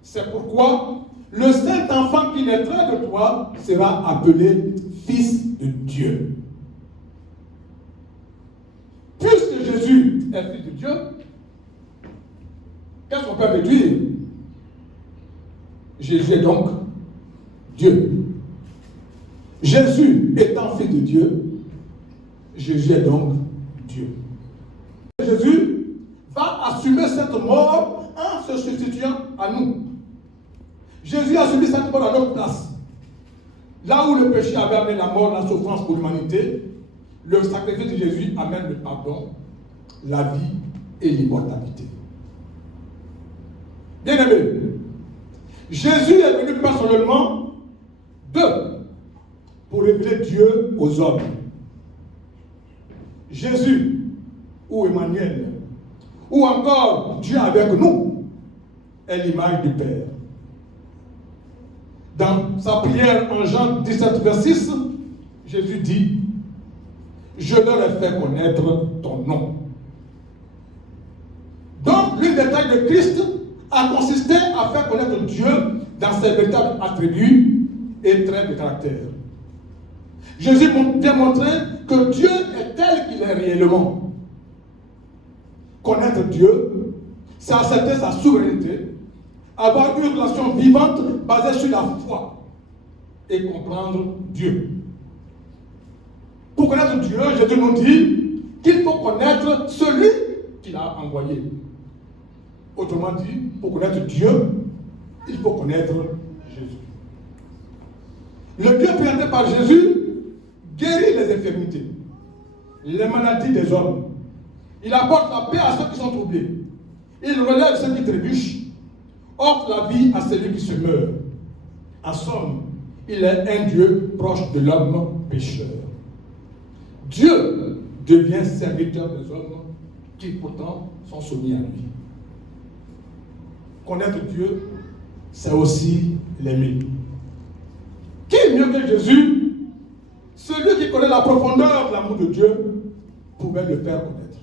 C'est pourquoi le Saint-Enfant qui naîtra de toi sera appelé Fils de Dieu. Puisque Jésus est Fils de Dieu, qu'est-ce qu'on peut déduire? Jésus est donc Dieu. Jésus étant Fils de Dieu, Jésus est donc Dieu. Jésus va assumer cette mort en se substituant à nous. Jésus a subi cette mort à notre place. Là où le péché avait amené la mort, la souffrance pour l'humanité, le sacrifice de Jésus amène le pardon, la vie et l'immortalité. Bien aimé, Jésus est venu personnellement, pour révéler Dieu aux hommes. Jésus, ou Emmanuel, ou encore Dieu avec nous, est l'image du Père. Dans sa prière en Jean 17, vers 6, Jésus dit, « Je leur ai fait connaître ton nom. » Donc, l'une des tâches de Christ a consisté à faire connaître Dieu dans ses véritables attributs et traits de caractère. Jésus démontrait que Dieu est tel qu'il est réellement. Connaître Dieu, c'est accepter sa souveraineté, avoir une relation vivante basée sur la foi et comprendre Dieu. Pour connaître Dieu, Jésus nous dit qu'il faut connaître celui qu'il a envoyé. Autrement dit, pour connaître Dieu, il faut connaître Jésus. Le Dieu présenté par Jésus guérit les infirmités, les maladies des hommes. Il apporte la paix à ceux qui sont troublés. Il relève ceux qui trébuchent, offre la vie à celui qui se meurt. En somme, il est un Dieu proche de l'homme pécheur. Dieu devient serviteur des hommes qui pourtant sont soumis à lui. Connaître Dieu, c'est aussi l'aimer. Qui est mieux que Jésus? Celui qui connaît la profondeur de l'amour de Dieu pouvait le faire connaître.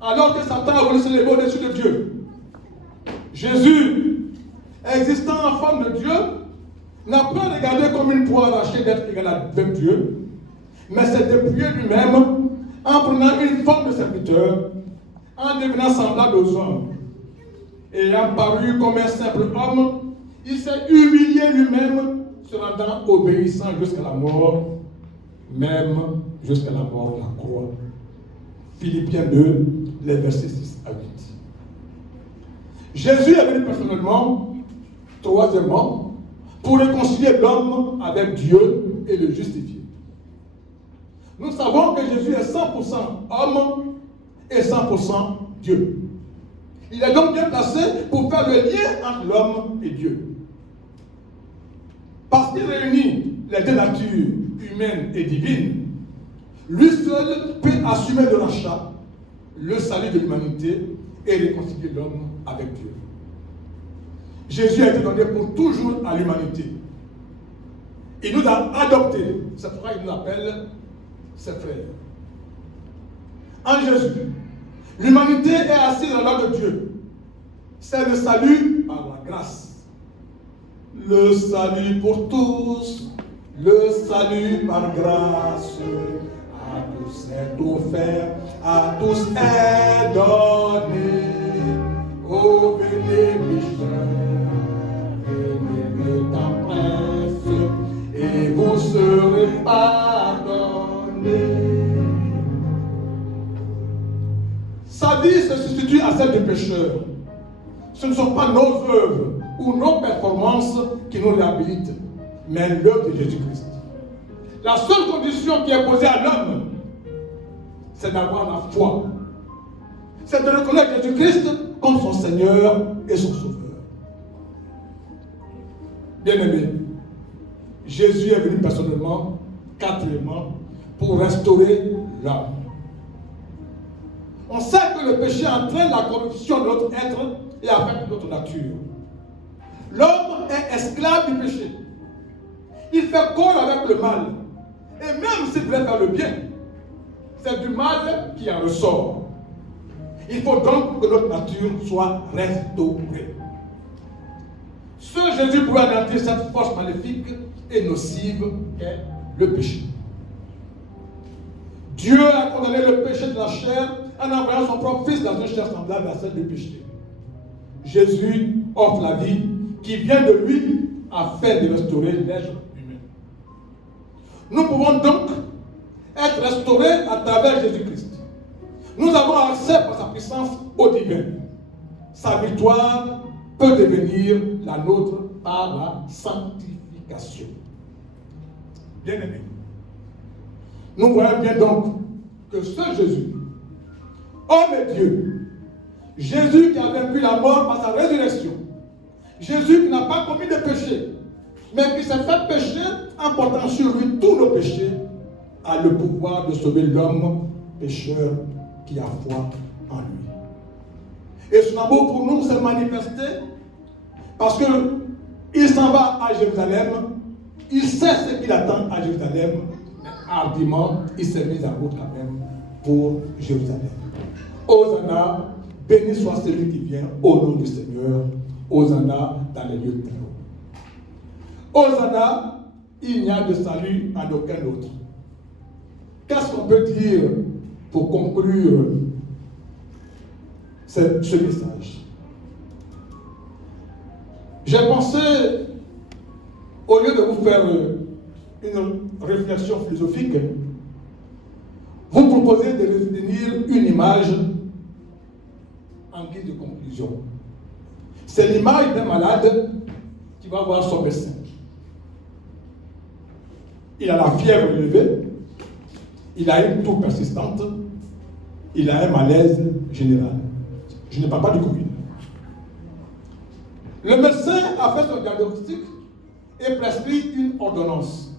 Alors que Satan a voulu se lever au-dessus de Dieu, Jésus, existant en forme de Dieu, n'a pas regardé comme une proie arrachée d'être égal avec Dieu, mais s'est dépouillé lui-même en prenant une forme de serviteur, en devenant semblable aux hommes. Ayant paru comme un simple homme, il s'est humilié lui-même, se rendant obéissant jusqu'à la mort, même jusqu'à la mort de la croix. Philippiens 2, les versets 6 à 8. Jésus est venu personnellement, troisièmement, pour réconcilier l'homme avec Dieu et le justifier. Nous savons que Jésus est 100% homme et 100% Dieu. Il est donc bien placé pour faire le lien entre l'homme et Dieu. Parce qu'il réunit les deux natures, humaine et divine, lui seul peut assumer le rachat, le salut de l'humanité et réconcilier l'homme avec Dieu. Jésus a été donné pour toujours à l'humanité. Il nous a adoptés. C'est pourquoi il nous appelle ses frères. En Jésus, l'humanité est assise à l'ordre de Dieu. C'est le salut par la grâce. Le salut pour tous, le salut par grâce. À tous est offert, à tous est donné. Ô venez pécheurs, venez le temps presse, et vous serez pardonnés. Sa vie se substitue à celle du pécheur. Ce ne sont pas nos œuvres ou nos performances qui nous réhabilitent, mais l'œuvre de Jésus-Christ. La seule condition qui est posée à l'homme, c'est d'avoir la foi. C'est de reconnaître Jésus-Christ comme son Seigneur et son Sauveur. Bien-aimé, Jésus est venu personnellement, quatrièmement, pour restaurer l'homme. On sait que le péché entraîne la corruption de notre être et affecte notre nature. L'homme est esclave du péché. Il fait corps avec le mal. Et même s'il voulait faire le bien, c'est du mal qui en ressort. Il faut donc que notre nature soit restaurée. Seul Jésus pouvait anéantir cette force maléfique et nocive qu'est le péché. Dieu a condamné le péché de la chair en envoyant son propre Fils dans une chair semblable à celle du péché. Jésus offre la vie qui vient de lui afin de restaurer l'être humain. Nous pouvons donc être restaurés à travers Jésus-Christ. Nous avons accès par sa puissance au divin. Sa victoire peut devenir la nôtre par la sanctification. Bien-aimés, nous voyons bien donc que seul Jésus, homme et Dieu, Jésus qui a vaincu la mort par sa résurrection, Jésus n'a pas commis de péché, mais qui s'est fait péché en portant sur lui tous nos péchés, a le pouvoir de sauver l'homme pécheur qui a foi en lui. Et son amour pour nous s'est manifesté parce qu'il s'en va à Jérusalem, il sait ce qu'il attend à Jérusalem, mais hardiment, il s'est mis en route quand même pour Jérusalem. Hosanna, béni soit celui qui vient au nom du Seigneur. Hosanna dans les lieux très hauts. Hosanna, il n'y a de salut en aucun autre. Qu'est-ce qu'on peut dire pour conclure ce message? J'ai pensé, au lieu de vous faire une réflexion philosophique, vous proposer de retenir une image en guise de conclusion. C'est l'image d'un malade qui va voir son médecin. Il a la fièvre élevée, il a une toux persistante, il a un malaise général. Je ne parle pas du Covid. Le médecin a fait son diagnostic et prescrit une ordonnance.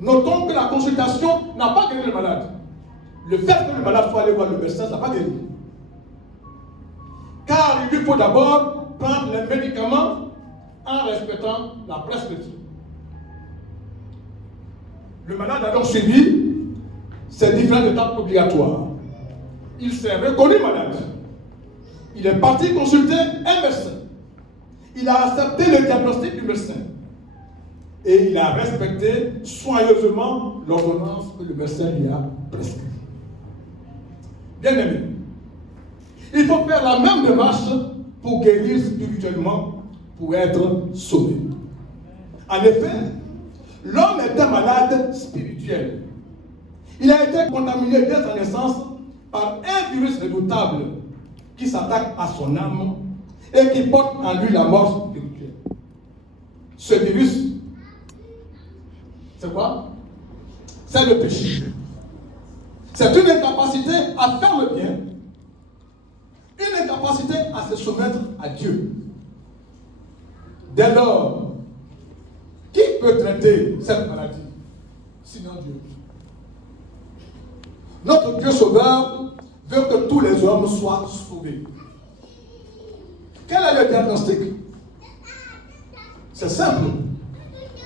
Notons que la consultation n'a pas guéri le malade. Le fait que le malade soit allé voir le médecin, ça n'a pas guéri. Car il lui faut d'abord prendre les médicaments en respectant la prescription. Le malade a donc suivi ces différentes étapes obligatoires. Il s'est reconnu malade. Il est parti consulter un médecin. Il a accepté le diagnostic du médecin. Et il a respecté soigneusement l'ordonnance que le médecin lui a prescrite. Bien aimé, il faut faire la même démarche pour guérir spirituellement, pour être sauvé. En effet, l'homme est un malade spirituel. Il a été contaminé dès sa naissance par un virus redoutable qui s'attaque à son âme et qui porte en lui la mort spirituelle. Ce virus, c'est quoi? C'est le péché. C'est une incapacité à faire le bien, une incapacité à se soumettre à Dieu. Dès lors, qui peut traiter cette maladie, sinon Dieu? Notre Dieu sauveur veut que tous les hommes soient sauvés. Quel est le diagnostic? C'est simple.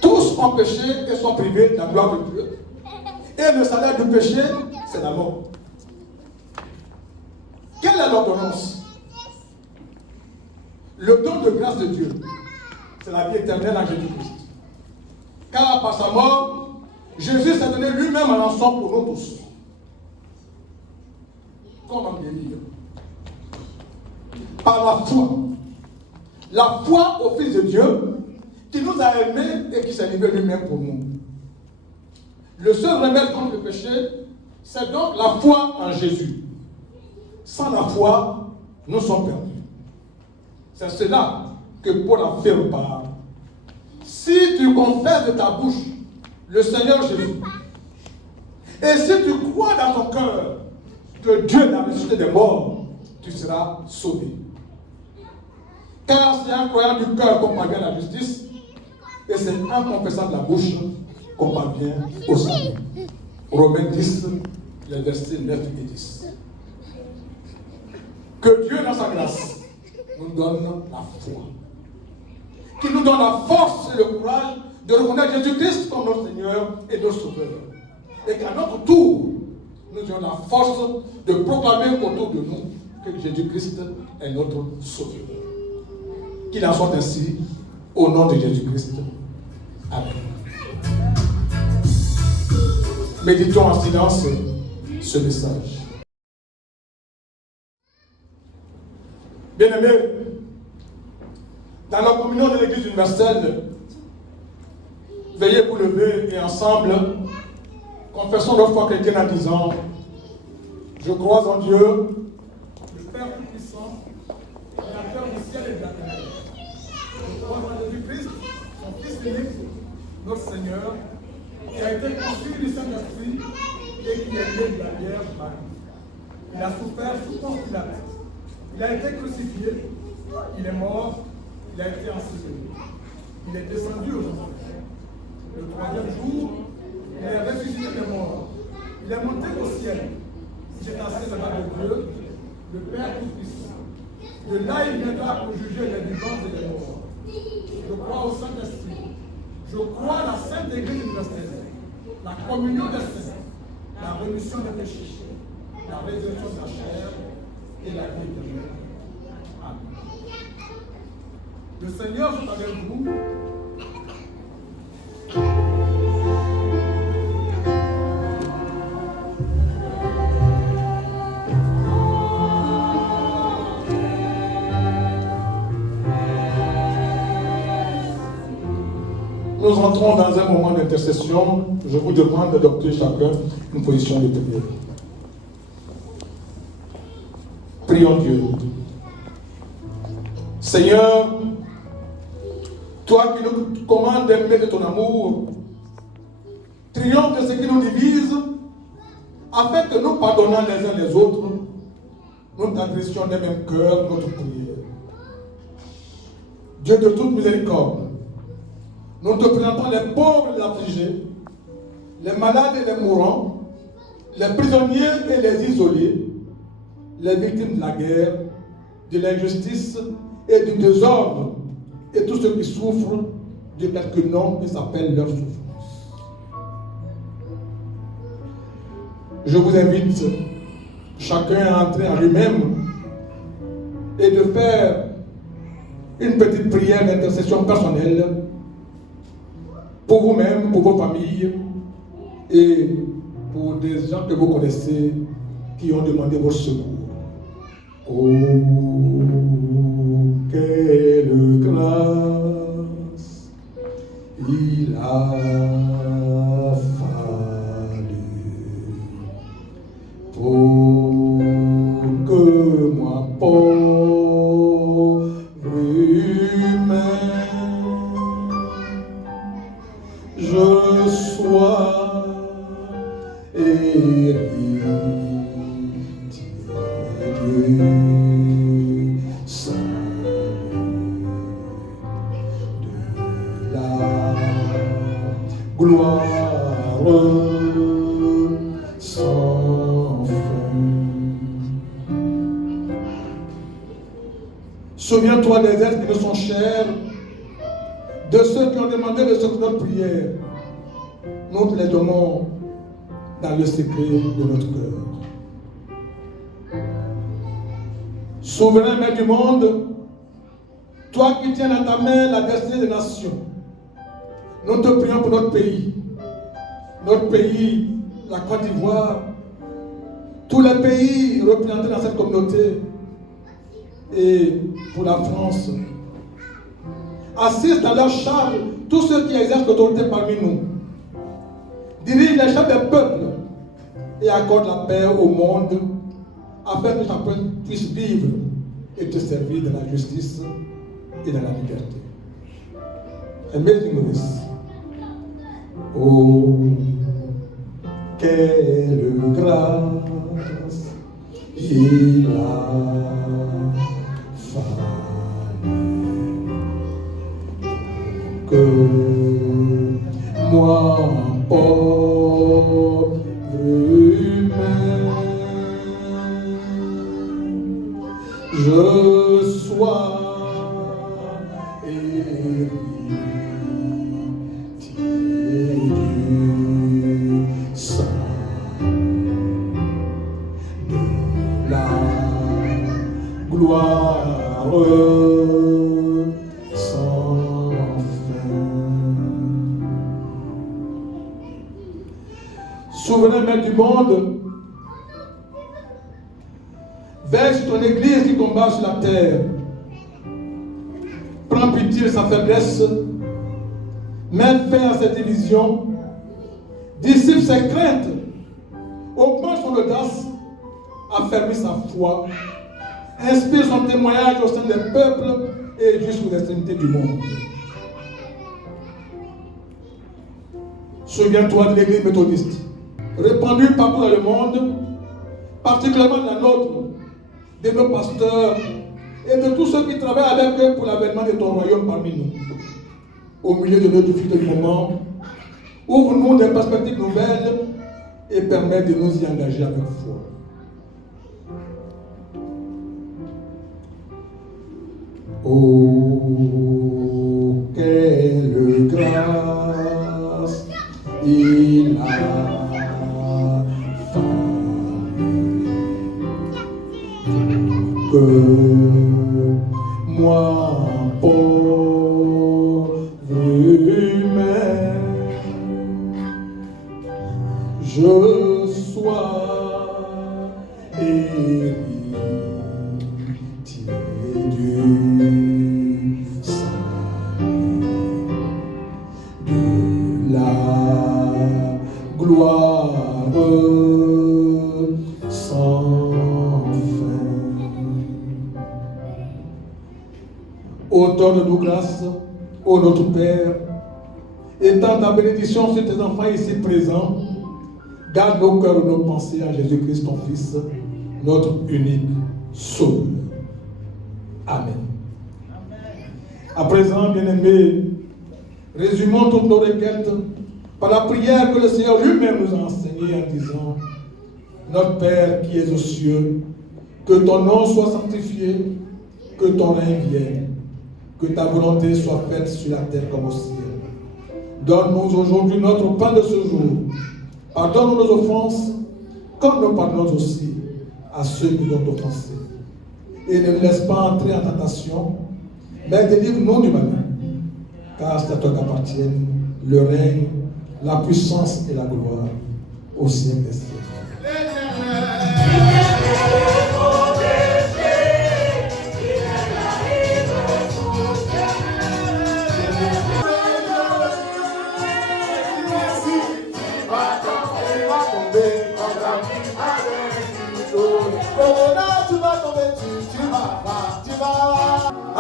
Tous ont péché et sont privés de la gloire de Dieu. Et le salaire du péché, c'est la mort. Quelle est l'ordonnance? Le don de grâce de Dieu, c'est la vie éternelle en Jésus-Christ. Car par sa mort, Jésus s'est donné lui-même un rançon pour nous tous. Comment guérir? Par la foi. La foi au Fils de Dieu qui nous a aimés et qui s'est livré lui-même pour nous. Le seul remède contre le péché, c'est donc la foi en Jésus. Sans la foi, nous sommes perdus. C'est cela que Paul a fait part. Si tu confesses de ta bouche le Seigneur Jésus, et si tu crois dans ton cœur que Dieu l'a ressuscité des morts, tu seras sauvé. Car c'est en croyant du cœur qu'on parvient à la justice, et c'est en confessant de la bouche qu'on parvient au salut. Romains 10, les versets 9 et 10. Que Dieu, dans sa grâce, nous donne la foi. Qu'il nous donne la force et le courage de reconnaître Jésus-Christ comme notre Seigneur et notre Sauveur. Et qu'à notre tour, nous ayons la force de proclamer autour de nous que Jésus-Christ est notre Sauveur. Qu'il en soit ainsi, au nom de Jésus-Christ. Amen. Méditons en silence ce message. Bien-aimés, dans la communion de l'Église universelle, veuillez vous lever et ensemble, confessons notre foi chrétienne en disant: je crois en Dieu, le Père Tout-Puissant, Créateur du ciel et de la terre. Je crois en Jésus-Christ, son Fils unique, notre Seigneur, qui a été conçu du Saint-Esprit et qui est né de la Vierge Marie. Il a souffert sous Ponce Pilate. Il a été crucifié, il est mort, il a été enseveli. Il est descendu aux enfers. Le troisième jour, il a ressuscité les morts. Il est monté au ciel. Il s'est assis devant Dieu, le Père Tout-Puissant. De là, il viendra pour juger les vivants et les morts. Je crois au Saint-Esprit. Je crois à la Sainte Église universelle, la communion des saints, la rémission des péchés, la résurrection de la chair et la vie éternelle. Amen. Le Seigneur soit avec vous. Nous entrons dans un moment d'intercession. Je vous demande d'adopter chacun une position de prière. Prions Dieu. Seigneur, toi qui nous commandes d'aimer de ton amour, triomphe de ce qui nous divise, afin que nous pardonnant les uns les autres, nous t'adressions d'un même cœur notre prière. Dieu de toute miséricorde, nous te présentons les pauvres et les affligés, les malades et les mourants, les prisonniers et les isolés, les victimes de la guerre, de l'injustice et du désordre, et tous ceux qui souffrent de quelque nom qui s'appelle leur souffrance. Je vous invite chacun à entrer en lui-même et de faire une petite prière d'intercession personnelle pour vous-même, pour vos familles et pour des gens que vous connaissez qui ont demandé votre secours. Oh, quelle grâce il a fallu pour que moi, pauvre humain, je sois héritier du salut de la gloire sans fin. Souviens-toi des êtres qui nous sont chers, de ceux qui ont demandé de secourir notre prière. Nous te les donnons dans le secret de notre cœur. Souverain Maître du monde, toi qui tiens dans ta main la destinée des nations, nous te prions pour notre pays, la Côte d'Ivoire, tous les pays représentés dans cette communauté, et pour la France. Assiste à leur charge tous ceux qui exercent l'autorité parmi nous. Dirige les chefs des peuples et accorde la paix au monde afin que chacun puisse vivre et te servir dans la justice et dans la liberté. Amazing grace. Oh, quelle grâce il a fallu que moi, pauvre humain, je sois héritier du salut de la gloire sans fin. Souverain Maître du monde, veille sur ton église qui combat sur la terre. Prends pitié de sa faiblesse, mets fin à ses divisions, dissipe ses craintes, augmente son audace, affermis sa foi, inspire son témoignage au sein des peuples et jusqu'aux extrémités du monde. Souviens-toi de l'église méthodiste, répandue partout dans le monde, particulièrement la nôtre, de nos pasteurs et de tous ceux qui travaillent avec eux pour l'avènement de ton royaume parmi nous. Au milieu de nos difficultés du moment, ouvre-nous des perspectives nouvelles et permets de nous y engager avec foi. Oh, quelle grâce il a fallu que moi, pauvre humain, je sois héritier du salut, de la gloire sans fin. Auteur de nos grâces, ô notre Père, étends ta bénédiction sur tes enfants ici présents. Garde nos cœurs et nos pensées à Jésus-Christ, ton Fils, notre unique Sauveur. Amen. À présent, bien-aimés, résumons toutes nos requêtes par la prière que le Seigneur lui-même nous a enseignée en disant: Notre Père qui es aux cieux, que ton nom soit sanctifié, que ton règne vienne, que ta volonté soit faite sur la terre comme au ciel. Donne-nous aujourd'hui notre pain de ce jour. Pardonne-nous nos offenses, comme nous pardonnons aussi à ceux qui nous ont offensés. Et ne nous laisse pas entrer en tentation, mais délivre-nous du malin. Car c'est à toi qu'appartiennent le règne, la puissance et la gloire au siècle des siècles.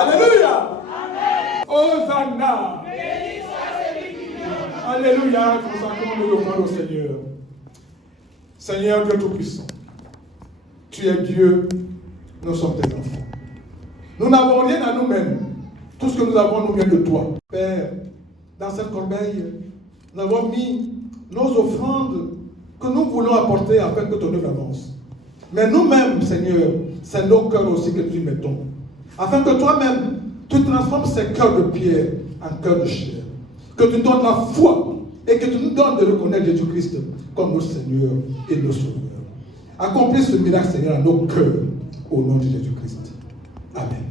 Alléluia. Hosanna. Alléluia. Consacrons-nous le monde au Seigneur. Seigneur Dieu Tout-Puissant, tu es Dieu, nous sommes tes enfants. Nous n'avons rien à nous-mêmes. Tout ce que nous avons nous vient de toi. Père, dans cette corbeille, nous avons mis nos offrandes que nous voulons apporter afin que ton œuvre avance. Mais nous-mêmes, Seigneur, c'est nos cœurs aussi que nous y mettons. Afin que toi-même, tu transformes ces cœurs de pierre en cœurs de chair. Que tu nous donnes la foi et que tu nous donnes de reconnaître Jésus-Christ comme notre Seigneur et notre Sauveur. Accomplis ce miracle, Seigneur, dans nos cœurs, au nom de Jésus-Christ. Amen.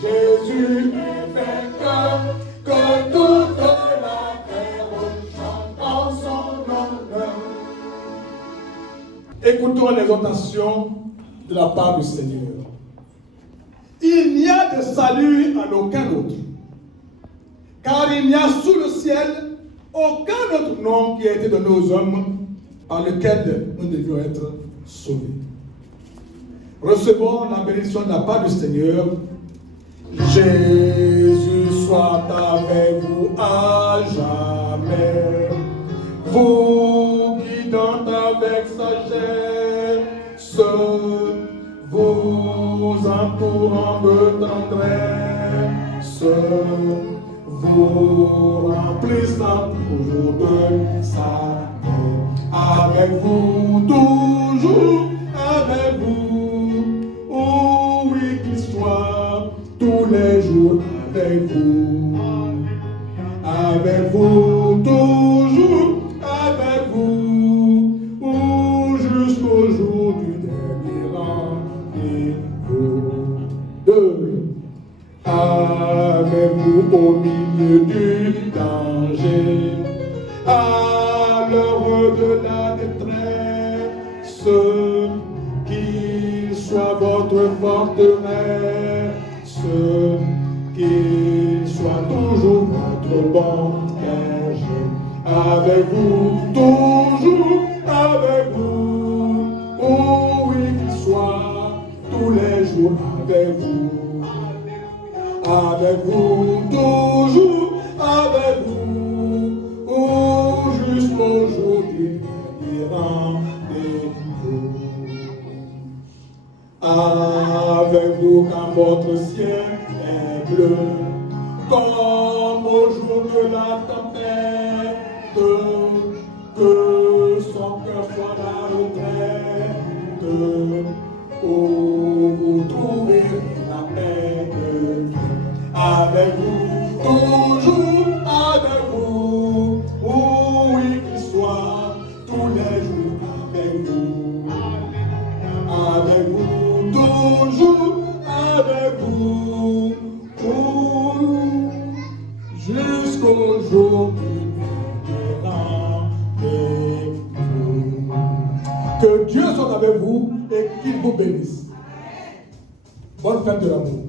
Jésus est vainqueur, que toute la terre chante en son honneur. Écoutons l'exhortation de la part du Seigneur. Il n'y a de salut en aucun autre, car il n'y a sous le ciel aucun autre nom qui a été donné aux hommes par lequel nous devions être sauvés. Recevons la bénédiction de la part du Seigneur. Jésus soit avec vous à jamais, vous guidant avec sagesse, vous entourant de tendresse, vous remplissant toujours de sa paix. Avec vous toujours, avec vous, où qu'il soit, tous les jours avec vous toujours, avec vous, ou jusqu'au jour du dernier rendez-vous. Avec vous au milieu du danger, à l'heure de la détresse, qu'il soit votre forteresse, qu'il soit toujours votre bon berger, avec vous, toujours avec vous, oh oui, qu'il soit tous les jours avec vous, toujours avec vous, oh, jusqu'au jour du rendez-vous. Avec vous quand votre ciel est bleu, comme au jour de la tempête, que son cœur soit la retraite, où vous trouverez la paix de Dieu. Avec vous, toujours avec vous, oui qu'il soit, tous les jours avec vous. Avec vous, toujours avec vous, jusqu'au jour du rendez-vous. Que Dieu soit avec vous et qu'il vous bénisse. Bonne fête de l'amour.